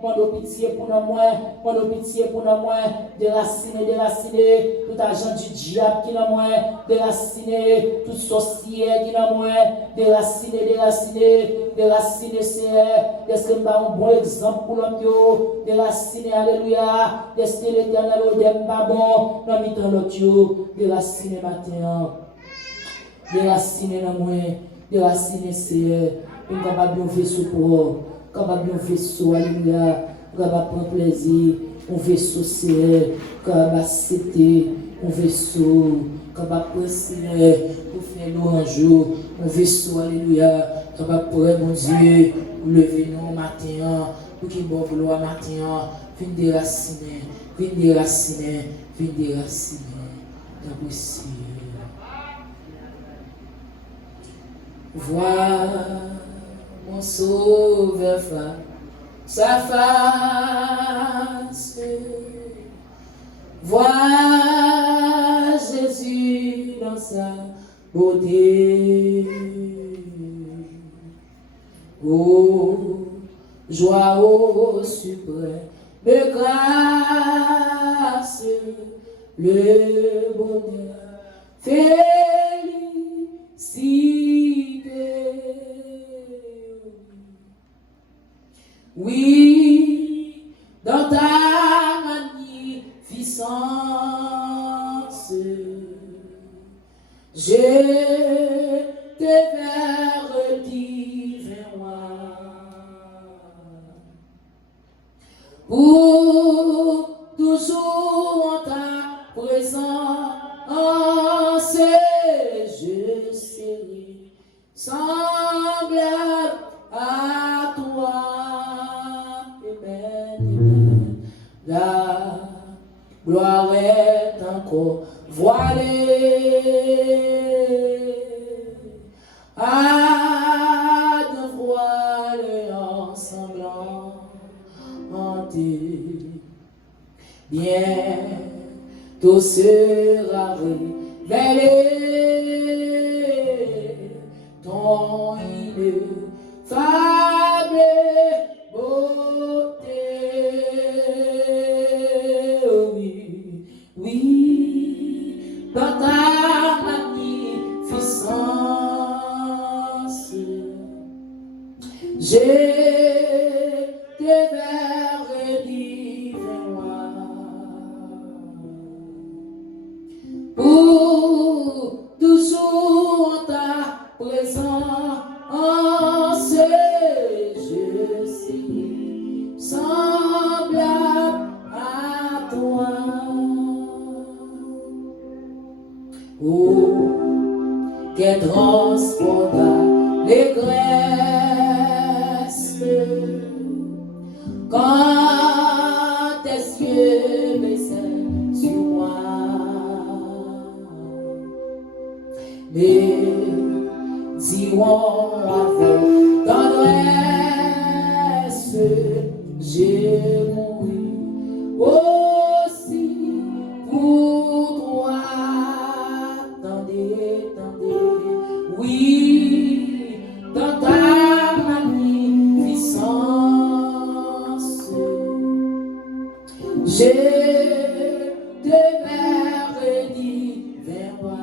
demandons pitié pour nous, nous demandons pitié pour nous, déraciner, tout agent du diable qui n'a moins, déraciner, tout sorcière qui n'a moins, déraciner, Seigneur, est-ce que nous avons un bon exemple pour l'homme, déraciner, alléluia, est-ce que l'éternel n'est pas bon, nous mettons l'autre, déraciner matin. Déraciner dans moi, déraciner Seigneur, nous capable de vaisseau pour capable de vaisseau, alléluia, capable prendre plaisir, un vaisseau Seigneur, capable accepter, un vaisseau, capable prendre Seigneur, pour faire l'ange, un vaisseau, alléluia, capable prendre mon Dieu, pour lever nous matin, pour qu'il bon gloire matin, viens déraciner, merci. Vois mon sauveur sa face, vois Jésus dans sa beauté. Oh, joie au suprême grâce, le bonheur, félicité. Oui, dans ta magnificence, je te vers divin roi. Pour toujours en ta présence, je serai semblable à toi. Amen. La gloire est encore voilée. bientôt sera révélé ton ineffable beauté. Oui, oui, dans ta magnificence, je te verrai divin pour toujours en ta présence, je suis semblable à toi. Oh, quel transport d'allégresse quand tes yeux baissaient sur moi. Mais diront avec tendresse, j'ai mouru aussi pour toi. Attendez, attendez, oui, dans ta magnificence, je te verrai divin roi.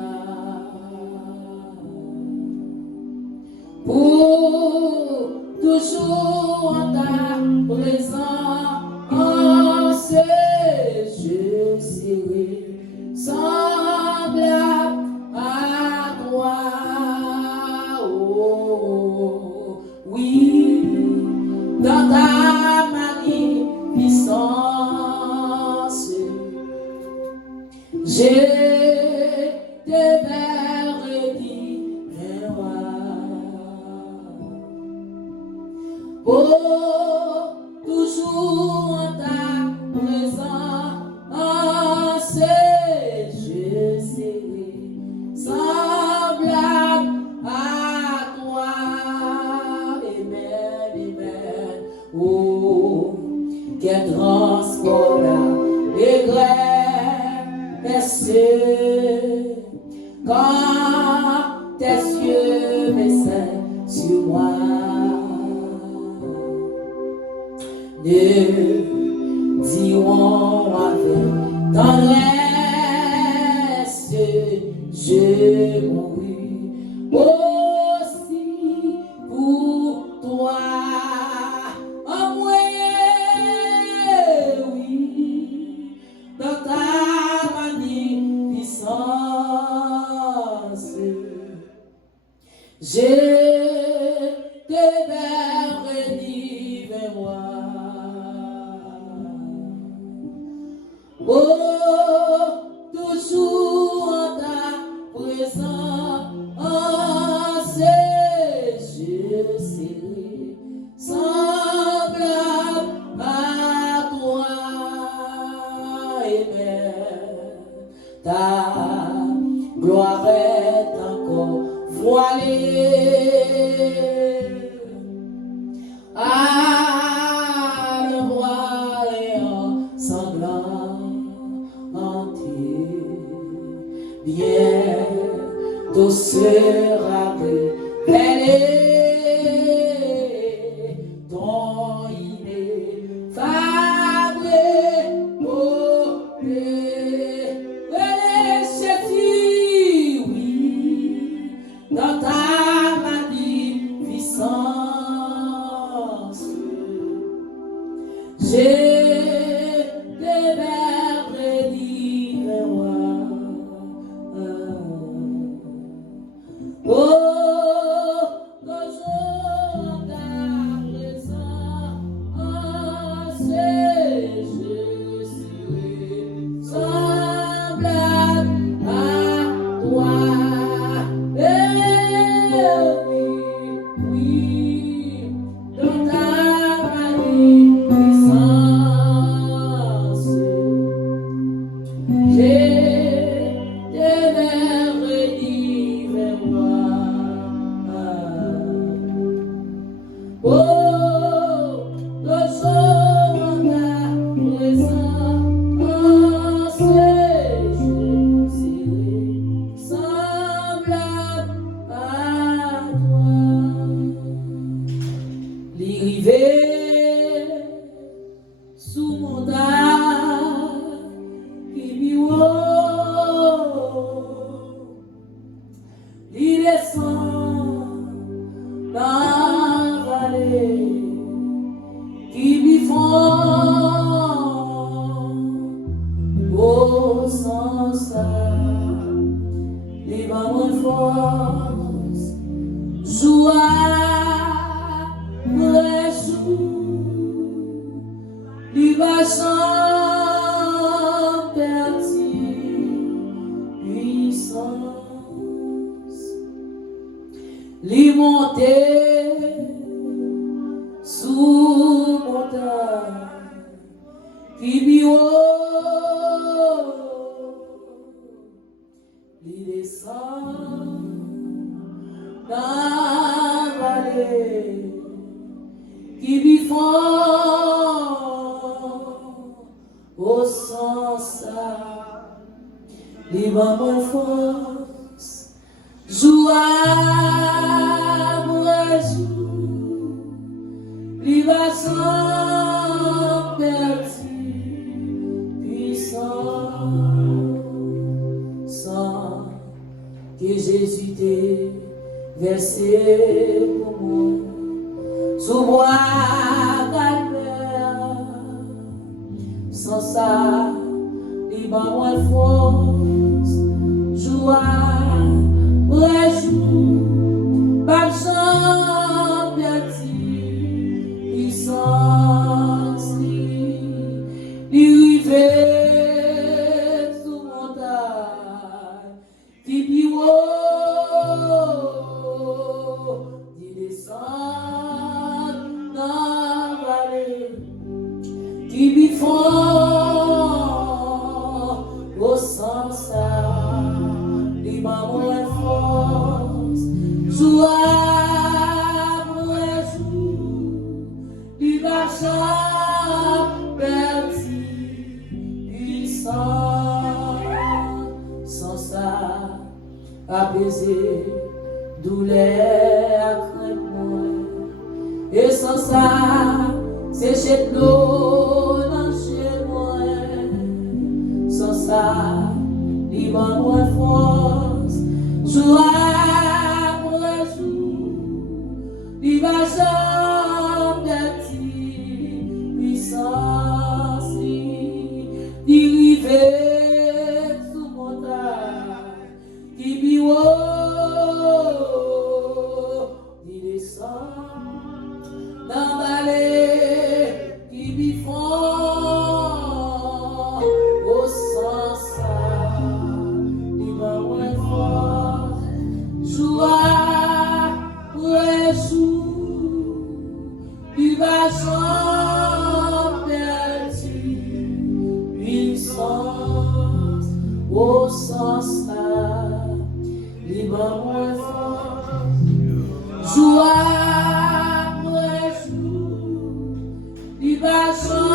Pour toujours en ta présence, je serai semblable à toi. Oh, oui, dans ta magnificence, je te verrai divin roi. Oh, toujours en ta présence, je serai semblable à toi. Amen, amen. Oh, quel transport d'allégresse quand tes yeux baissaient sur moi. Ne diront avec tendresse, je mourus aussi pour toi. En moyen, oui, dans ta magnificence, je te verrai divin roi. Oh, toujours en ta présence, je serai semblable à toi. Amen. Ta gloire est encore voilée. Ah, le voile est sanglant entier, bientôt sera révélé ton ineffable beauté. Jésus, oui, dans ta magnificence, je te verrai divin roi. Oh, toujours en ta présence, je serai semblable à toi. Oui, oui, dans ta magnificence. rivé sous mon âme qui m'y il descend dans la vallée qui m'y font au sens les mamans force joie jour il va chanter puissance les monter sous montagne qui m'y il descend dans la vallée qui m'y font au sens les mamans force joie jour les vassants perdus puissants sans que Jésus t'ait versé pour moi sous bois calvaire sans ça les mamans force joie jour pas champ puissance rivé sous montagne qui puis il descend dans la vallée qui puis fort au sens les mamans force joie il va chanter puissant sans ça apaiser douleur crainte moi et sans ça sécher l'eau dans chez moi sans ça il va moins force joie il va chanter puissance rivé sous montagne qui bio il descend dans la vallée qui bifond au sens il va moins fort joie il va chanter puissance au sens libre moins fort joie il va chanter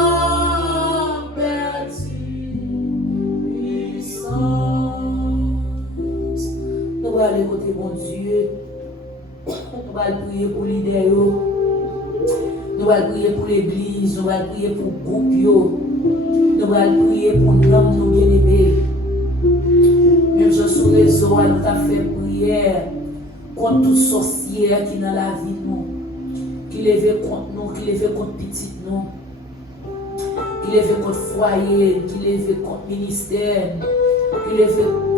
puissance nous allons aller côté mon Dieu nous allons prier pour l'idée nous allons prier pour l'église, nous allons prier pour le groupe, nous allons prier pour l'homme nous bien-aimés. Même je sur les réseau, nous avons fait prière contre tout sorcière qui est dans la vie de nous, qui lève contre nous, qui lève contre petit nous, qui lève contre foyer, qui lève contre ministère, qui lève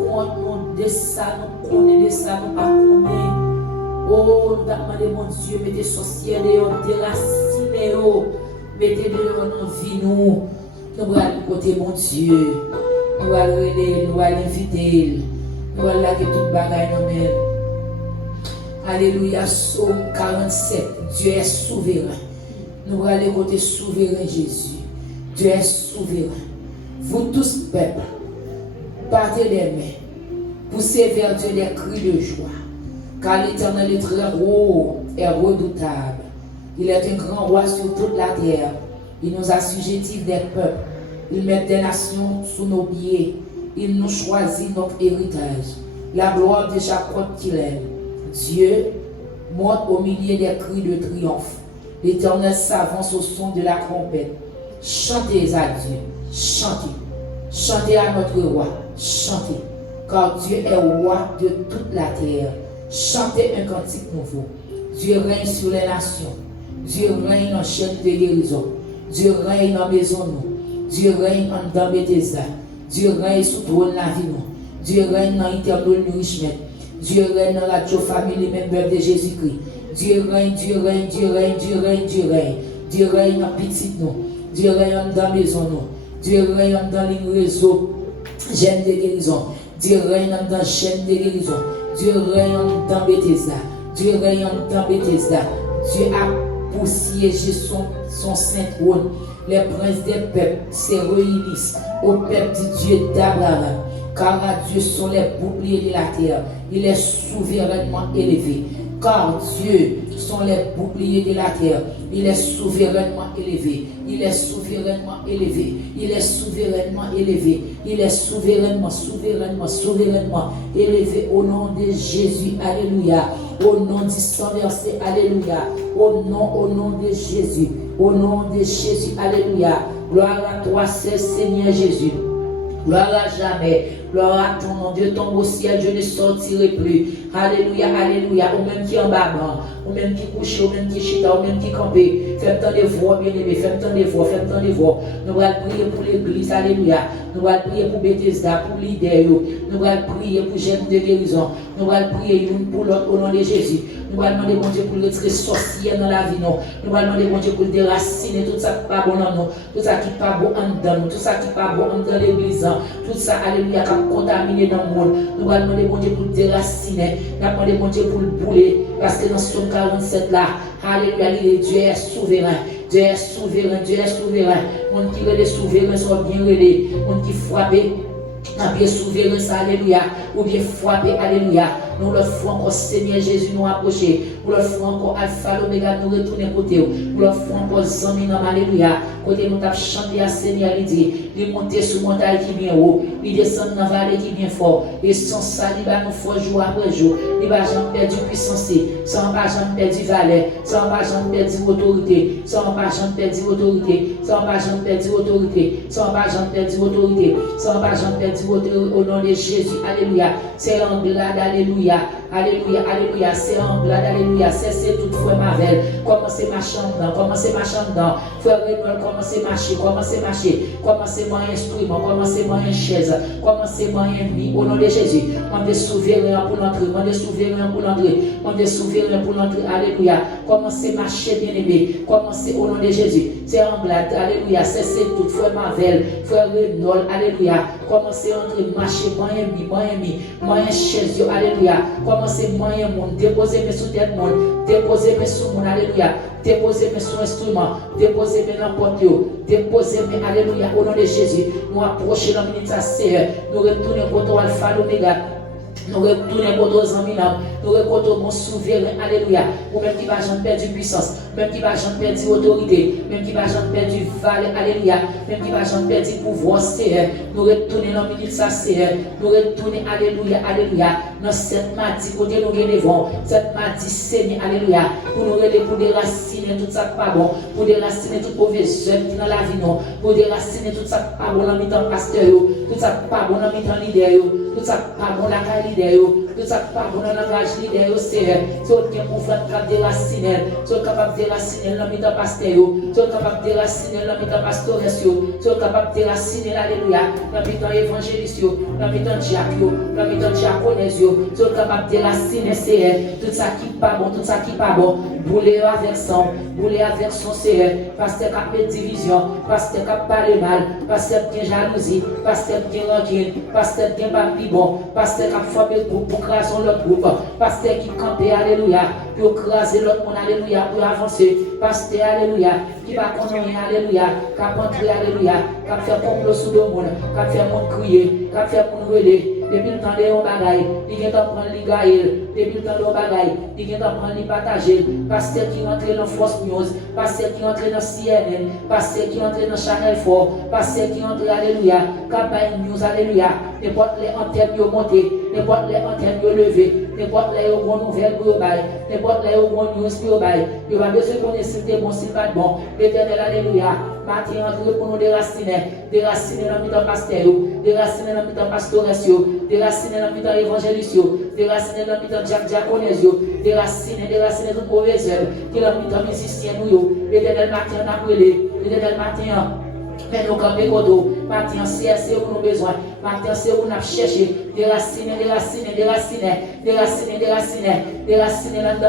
contre nous, de ça, nous connaissons, de ça, nous pas connaissons. Oh, nous demandons, mon Dieu, mettez sorcières dehors, déracinez-vous, mettez dehors nos vies, nous allons aller côté, mon Dieu, nous allons aider, nous allons inviter, nous allons laguer toute bagaille dans nous. Alléluia, Psaume 47, Dieu est souverain. Nous allons aller côté souverain Jésus. Dieu est souverain. Vous tous, peuple, partez des mains, poussez vers Dieu des cris de joie. Car l'Éternel est très haut et redoutable. Il est un grand roi sur toute la terre. Il nous assujettit des peuples. Il met des nations sous nos pieds. Il nous choisit notre héritage. La gloire de Jacob qu'il aime. Dieu monte au milieu des cris de triomphe. L'Éternel s'avance au son de la trompette. Chantez à Dieu, chantez. Chantez à notre roi, chantez. Car Dieu est roi de toute la terre. Chantez un cantique nouveau. Dieu règne sur les nations. Dieu règne en chaîne de guérison. Dieu règne en maison nous. Dieu règne en dans Bethesda. Dieu règne sous trône la vie nous. Dieu règne dans Eternal Nourishment. Dieu règne dans la famille membre de Jésus-Christ. Dieu règne, Dieu règne, Dieu règne, Dieu règne, Dieu règne. Dieu règne en petit nous. Dieu règne dans la maison nous. Dieu règne dans les réseaux, chaîne de guérison. Dieu règne dans la chaîne de guérison. Dieu règne dans Bethesda. Dieu règne dans Bethesda. Dieu a pour siéger son saint trône. Les princes des peuples se réunissent au peuple du Dieu d'Abraham. Car à Dieu sont les boucliers de la terre. Il est souverainement élevé. Car Dieu sont les boucliers de la terre. Il est souverainement élevé. Il est souverainement élevé. Il est souverainement élevé. Il est souverainement élevé au nom de Jésus. Alléluia. Au nom du sang versé. Alléluia. Au nom de Jésus. Au nom de Jésus. Alléluia. Gloire à toi, Seigneur Jésus. Gloire à jamais. Gloire à ton nom. Dieu tombe au ciel, je ne sortirai plus. Alléluia, alléluia. Ou même qui en bas, ou même qui couche, ou même qui chita, ou même qui campé. Fais-moi des voix, bien-aimés. Fais-moi des voix, fais-moi des voix. Nous allons prier pour l'église. Alléluia. Nous allons prier pour Bethesda, pour l'idée. Nous allons prier pour Jeune de guérison. Nous allons prier pour l'autre au nom de Jésus. Nous allons demander bon Dieu pour retirer sorcière dans la vie. Nous allons demander bon Dieu pour déraciner tout ça qui n'est pas bon dans nous. Tout ça qui n'est pas bon en dedans nous. Tout ça qui n'est pas bon dans l'église. Tout ça, alléluia, qui est contaminé dans le monde. Nous allons demander bon Dieu pour déraciner. Nous allons demander bon Dieu pour le bouler. Parce que dans Somme 47 là, alléluia, Dieu est souverain. Dieu est souverain, Dieu est souverain. Monde qui est souverain sont bien relais. Monde qui frappe. Bien souverain, alléluia, ou bien frappé, alléluia. Nous le faisons encore, Seigneur Jésus, nous approcher. Nous le faisons encore, Alpha, l'Oméga, nous retourner côté. Nous le faisons encore, Zaminam, alléluia. Côté nous avons chanté à Seigneur, il dit, il monte sur montagne qui vient haut, il descend dans la vallée qui vient fort. Et sans ça, il va nous faire jour après jour. Il va jamais perdre puissance, sans pas jamais perdre valeur, sans pas jamais perdre autorité, sans pas jamais perdre autorité, sans pas jamais perdre autorité, sans pas jamais perdre autorité, sans pas jamais perdre au nom de Jésus, alléluia. C'est en glade, alléluia, alléluia, alléluia. C'est en glade, alléluia. C'est toutefois ma veille. Commencez ma chambre, commencez ma chambre. Frère Raymond, commencez marcher, commencez marcher. Commencez mon instrument, commencez mon chaise, commencez mon vie au nom de Jésus. On est souverain pour l'entrée, on est souverain pour l'entrée, on est souverain pour l'entrée, alléluia. Commencez marcher, bien-aimé, commencez au nom de Jésus. C'est en glade, alléluia. C'est toutefois ma veille. Frère Raymond, alléluia. Commencez à entrer, marcher, moyen chaise, alléluia. Commencez moyen monde, déposez mes sous tête monde, déposez mes sous mon, alléluia. Déposez mes sous instruments, déposez mes n'importe où, déposez mes, alléluia, au nom de Jésus. Nous approchons la minute à serre, nous retournons pour toi, Alpha, l'Oméga. Nous retournons pour nos amis, nous retournons mon souverain, alléluia. Ou même qui va jamais perdre puissance, même qui va jamais perdre autorité, même qui va jamais perdre valeur, alléluia. Même qui va jamais perdre pouvoir, Seigneur. Nous retournons dans la minute ça, Seigneur. Nous retournons, alléluia, alléluia. Dans cette mardi, côté nous devons, cette mardi, Seigneur, alléluia. Pour nous aider, pour déraciner tout ça qui n'est pas bon, pour déraciner toute mauvaise œuvre qui est dans la vie, non. Pour déraciner tout ça qui n'est pas bon dans le temps pasteur, tout ça qui n'est pas bon dans le temps leader, tout ça qui n'est pas bon dans la carrière. Tout ça qui pas bon dans le langage leader, c'est pour faire déraciner, c'est capable de déraciner dans le temps pasteur, c'est capable de déraciner dans le temps pastoresse, c'est capable de déraciner, alléluia, dans le temps évangéliste, dans le temps diacre, dans le temps diaconesse, c'est capable de déraciner, c'est tout ça qui pas bon, tout ça qui pas bon, bouler avec son Seigneur, pasteur qui a fait division, pasteur qui a parlé mal, pasteur qui a jalousie, pasteur qui a rancune, pasteur qui a pas bon, pasteur qui a formé pour craser l'autre groupe, pasteur qui campait, alléluia, pour craser l'autre monde, alléluia, pour avancer, pasteur, alléluia, qui va connaître, alléluia, qui a entré, alléluia, qui a fait complot sous le monde, qui a fait monde crier, qui a fait monde relais, depuis le temps de on bagaille, il vient d'en prendre les gaïles, depuis le temps de bagaille, il vient d'apprendre à partager. Pasteur qui rentre dans Force News, pasteur qui rentre dans CNN, pasteur qui rentre dans Channel 4, pasteur qui rentre, alléluia, Campagne News, alléluia, n'importe les antennes montées, n'importe les antennes levées, n'importe les bonnes nouvelles pour bail, n'importe les bonnes news pour bail. Il va besoin de connaître si c'est bon, si pas bon. L'éternel, alléluia. Matin, entre pour nous déraciner dans le temps pasteur, déraciner dans le temps pastoresse, déraciner dans le temps évangéliste, déraciner dans le temps diaconesse, déraciner tout professeur, qui est dans le temps musicien. L'éternel, matin, on a brûlé. L'éternel, matin, mais nous camper kodo, matin c'est où nous besoin, matin c'est où nous chercher, déraciner dans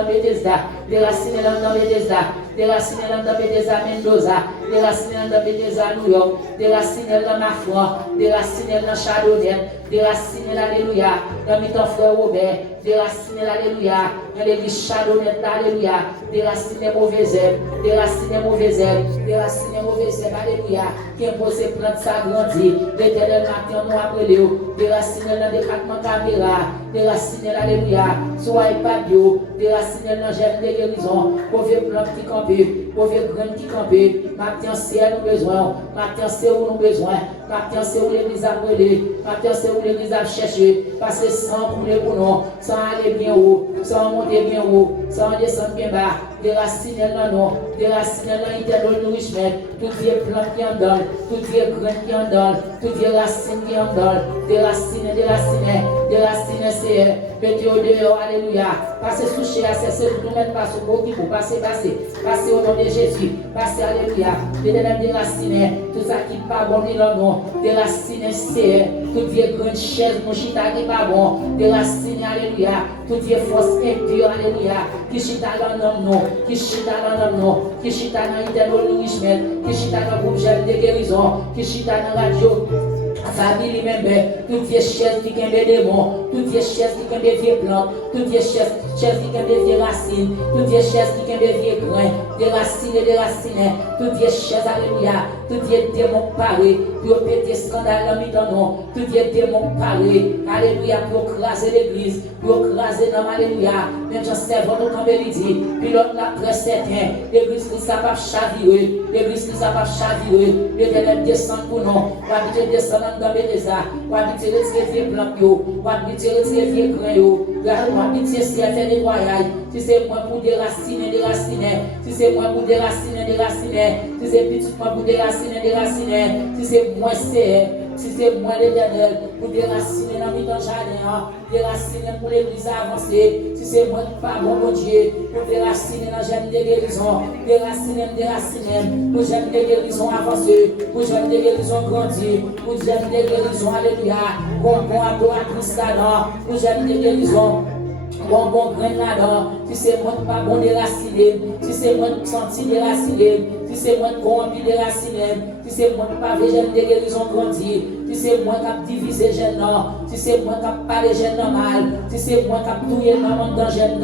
Bethesda, déraciner dans Bethesda, déraciner dans Bethesda Mendoza, déraciner dans Bethesda New York, déraciner dans Mafra, déraciner dans Chardonnay, déraciner alléluia, dans Mitan frère Robert, déraciner alléluia, dans l'église Chardonnay, alléluia, déraciner mauvais herbes, déraciner mauvais herbes, déraciner mauvais herbes, alléluia. Qui impose plante ça grandit, l'éternel matin nous appelé, déraciner dans le département caméra, déraciner alléluia, soyez pas bio, déraciner dans le gène de guérison, pauvre plante qui campé, pauvre graine qui campé, matin c'est nous besoin, matin c'est où nous besoin, matin c'est où l'église a brûlé, matin c'est où l'église a cherché, parce que sans couler pour nous, sans aller bien haut, sans monter bien haut, sans descendre bien bas, déraciner dans nous, déraciner dans l'éternel nourrissement, toutes les plantes qui en donnent, toutes les graines qui en donnent, toutes les racines qui en donnent, déraciner, c'est, mettez au dehors, alléluia, passez sous chez la cesse, nous mettre pas sur le qui vous passez au nom de Jésus, passez, alléluia, déraciner, tout ça qui n'est pas bon, ni le nom, déraciner, c'est, toutes les grandes chaises, mon chita qui n'est pas bon, déraciner, alléluia, toutes les forces impures, alléluia, qui chita dans le nom, qui chita dans le nom, qui chita dans l'éternel nourrissement, qui chita dans le groupe de guérison, qui chita dans la radio, famille même, toutes les chaises qui ont des démons, toutes les chaises qui ont des vieilles plantes, toutes les chaises qui ont des vieilles racines, toutes les chaises qui ont des vieilles grains, des racines, toutes les chaises, alléluia, toutes les démons parés, pour péter scandale dans le nom, toutes les démons parés, alléluia, pour craser l'église, pour craser dans alléluia, même j'en sais votre caméridie, puis l'autre la presse certain, l'église qui ça va chavirer, l'église qui ça va chavirer, l'éternel descend pour nous, va habiter descendre dans Bethesda, va habiter retirer vieux plans, va habiter retirer vieux grains, va habiter si elle fait des voyages, si c'est moi pour déraciner, si c'est moi pour déraciner, si c'est petit moi pour déraciner, si c'est moi si c'est moi l'éternel pour déraciner dans le jardin, déraciner pour l'église avancer, si c'est moi qui pas bon Dieu pour déraciner dans le jeune de guérison, déraciner pour le jeune de guérison avancer, pour le jeune de guérison grandir, pour le jeune de guérison alléluia, bon adoratrice là, pour le jeune de guérison. Bon grain là-dedans, si c'est moi qui pas bon déraciner, si c'est moi qui senti déraciner, si c'est moi qui corrompu déraciner, si c'est moi qui pas veut jeune de guérison grandir, si c'est moi qui a divisé jeune non, si c'est moi qui a parlé jeune mal, si c'est moi qui a touillé dans jeune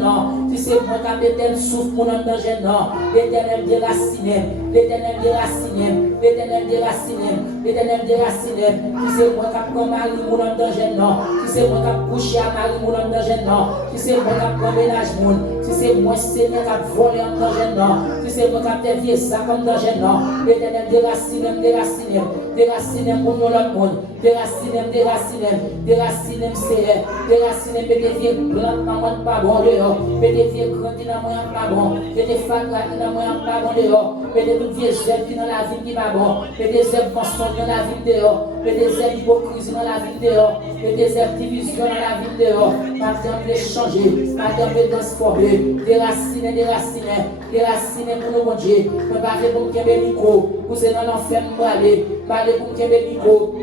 non, si c'est moi qui a pété le souffle pour dans jeune non, l'éternel déraciner, l'éternel déraciner, l'éternel déraciner, l'éternel déraciner, si c'est moi qui a pris mari pour dans jeune non, si c'est moi qui a couché à mari pour dans jeune non, si c'est moi qui a pris ménage moun, si c'est moi Seigneur qui a volé dans jeune non, si c'est moi qui a fait vieux ça comme dans jeune non, l'éternel déraciner pour nous l'autre monde, déraciner, c'est, pété vieux blanc dans mon pas bon dehors, pété vieux grandi dans mon pas bon, pété fatra qui dans mon pas bon dehors, pété tout vieux zèbre qui dans la vie qui pas bon, pété zèbre mensonge dans la vie dehors, pété zèbre hypocrisie dans la vie dehors, pété zèbre division dans la vie dehors, matin de changer, matin de transformer, déraciner pour nous mon Dieu, pour parler pour qu'il y ait micro, pour c'est dans l'enfer parler pour qu'il y ait micro.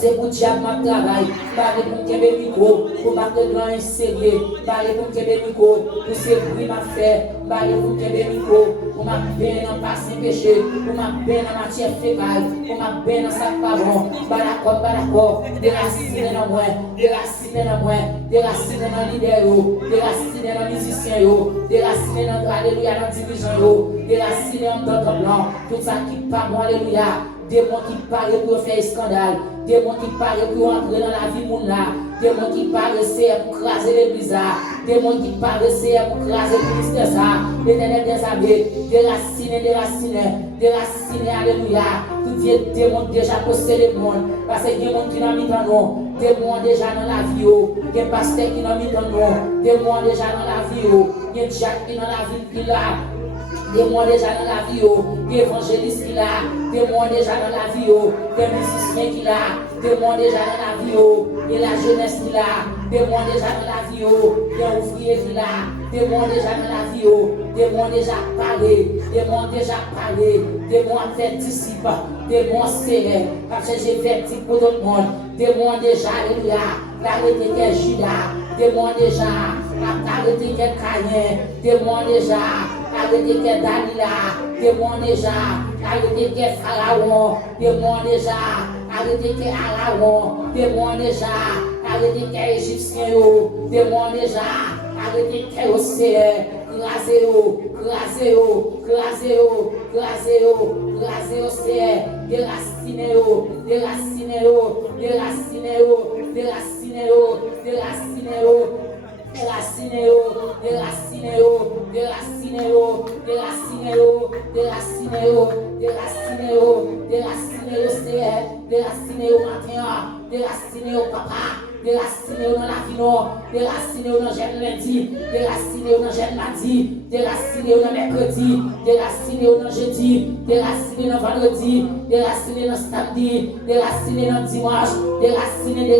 C'est pour diable ma travail, parler pour qu'il y ait micro, pour marquer grand inséré, parler pour qu'il y ait micro, pour c'est bruit ma faire, parler pour qu'il y ait micro, pour ma peine en passé péché, pour ma peine en matière fécale, pour ma peine en sac pavon, balacor, déraciner dans moi, déraciner dans l'idée, déraciner dans musicien, déraciner dans alléluia dans division, déraciner en d'autres blancs, tout ça qui parle, alléluia. Démons qui parlent pour faire scandale, démons qui parlent pour entrer dans la vie moun là, démon qui paraissait pour craser l'église, démon qui paraissait pour craser l'église, l'éternel des armées, déraciner, alléluia, tout vieux démon déjà possédé le monde, parce qu'il y a des gens qui n'ont mis dans nous, démon déjà dans la vie, il y a des pasteurs qui n'ont mis dans nous, démon déjà dans la vie, il y a des gens qui dans la vie qui là. Des mois déjà dans la vie, des évangélistes qui là, des mois déjà dans la vie, des musiciens qui là, des mois déjà dans la vie, et la jeunesse qui là, des mois déjà dans la vie, des ouvriers qui là, des mois déjà dans la vie, des mois déjà parlé, des mois déjà parlé, des mois fait disciples, des mois serrés, parce que j'ai fait petit pour tout le monde, des mois déjà, alléluia, l'arrêté qu'est Judas, des mois déjà, l'arrêté qu'est Caïn, des mois déjà. Arrêtez que Dalila, démon déjà, arrêtez que Pharaon, démon déjà, arrêtez que Araon, démon déjà, arrêtez que Égyptien, démon déjà, arrêtez que Océan, crasez Océan, déracinez, déracinez dans la vie, déracinez dans jeune lundi, déracinez dans jeune mardi, déracinez dans mercredi, déracinez dans jeudi, déracinez dans vendredi, déracinez dans samedi, déracinez dans dimanche, déracinez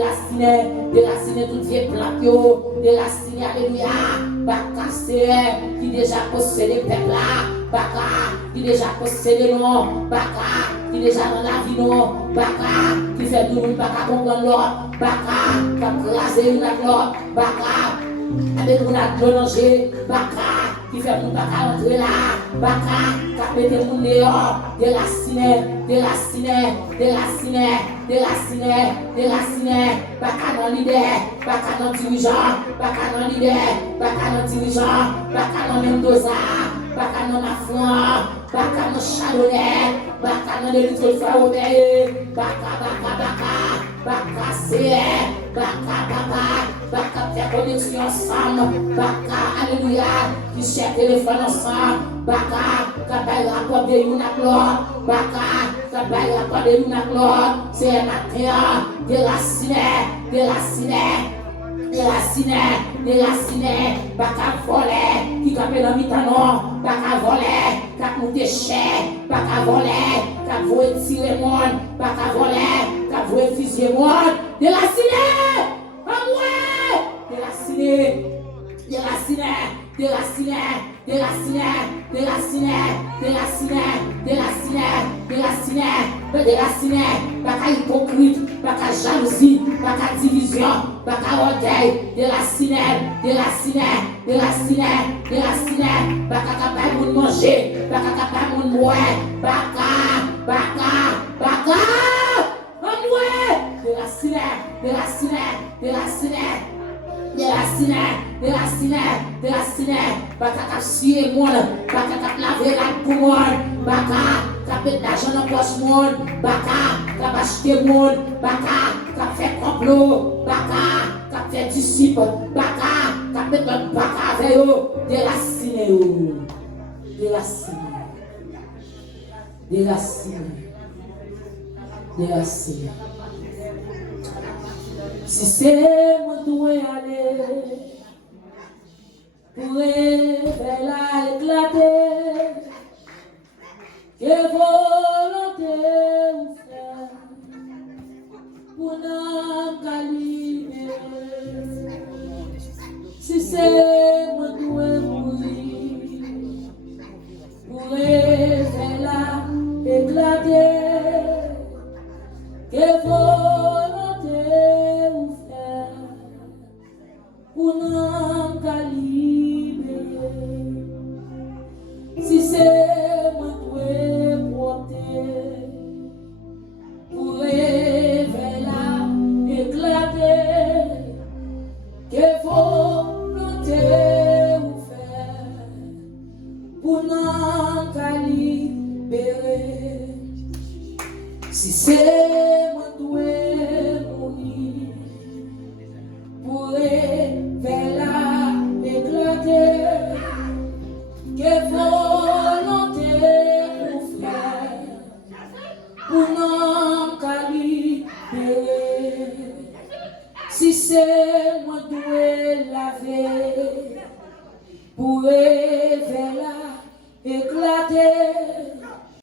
tout vieux plateau, déracinez, alléluia, Bacasser qui déjà possède le peuple là, Baka qui déjà possède le nom, Baka qui déjà dans la vie non, Baka qui fait tout le monde Baka comprendre l'autre, Baka qui a crasé une avec l'autre, Baka avec une avec l'onanger, Baka qui fait tout Baka rentrer là, Baka qui a pété mon dehors, déraciné, Baka dans l'idée, Baka dans dirigeant, Baka dans l'idée, Baka dans dirigeant, Baka dans même dosage, Baka dans la foi, Baka dans chalonnet, Baka dans le litre de foi obéi, Baka c'est, Baka faire connexion ensemble, Baka alléluia, qui cherche téléphone ensemble, Baka qui rapport de une à l'autre, Baka qui rapport de une à l'autre, c'est un matin, déraciné, Baka voler, qui capé dans mitano, Baka voler, qui monte cher, Baka voler, qui voulait tirer monde, Baka voler, qui voulait fusiller monde, déraciné, déraciné, Baka hypocrite, Baka jalousie, Baka division, Baka orgueil, déraciné, Baka capable de manger, Baka capable de boire, Baka, déraciné, Baka cap scier monde, Baka cap laver la pour monde, Baka cap mettre l'argent dans poche monde, Baka cap acheter monde, Baka cap faire complot, Baka cap faire disciple, Baka cap mettre notre Baka avec eux, déraciné. Si c'est moi qui dois aller, pour faire la éclater, que volonté ou faire, pour n'en calibrer. Si c'est moi qui dois mourir, pour faire la éclater, que volonté ou faire, pour n'en calibrer. Si c'est moi qui porter, pour rêver là, éclater, que volonté ou faire, pour n'en calibrer. Si c'est moi qui mourir, la terre,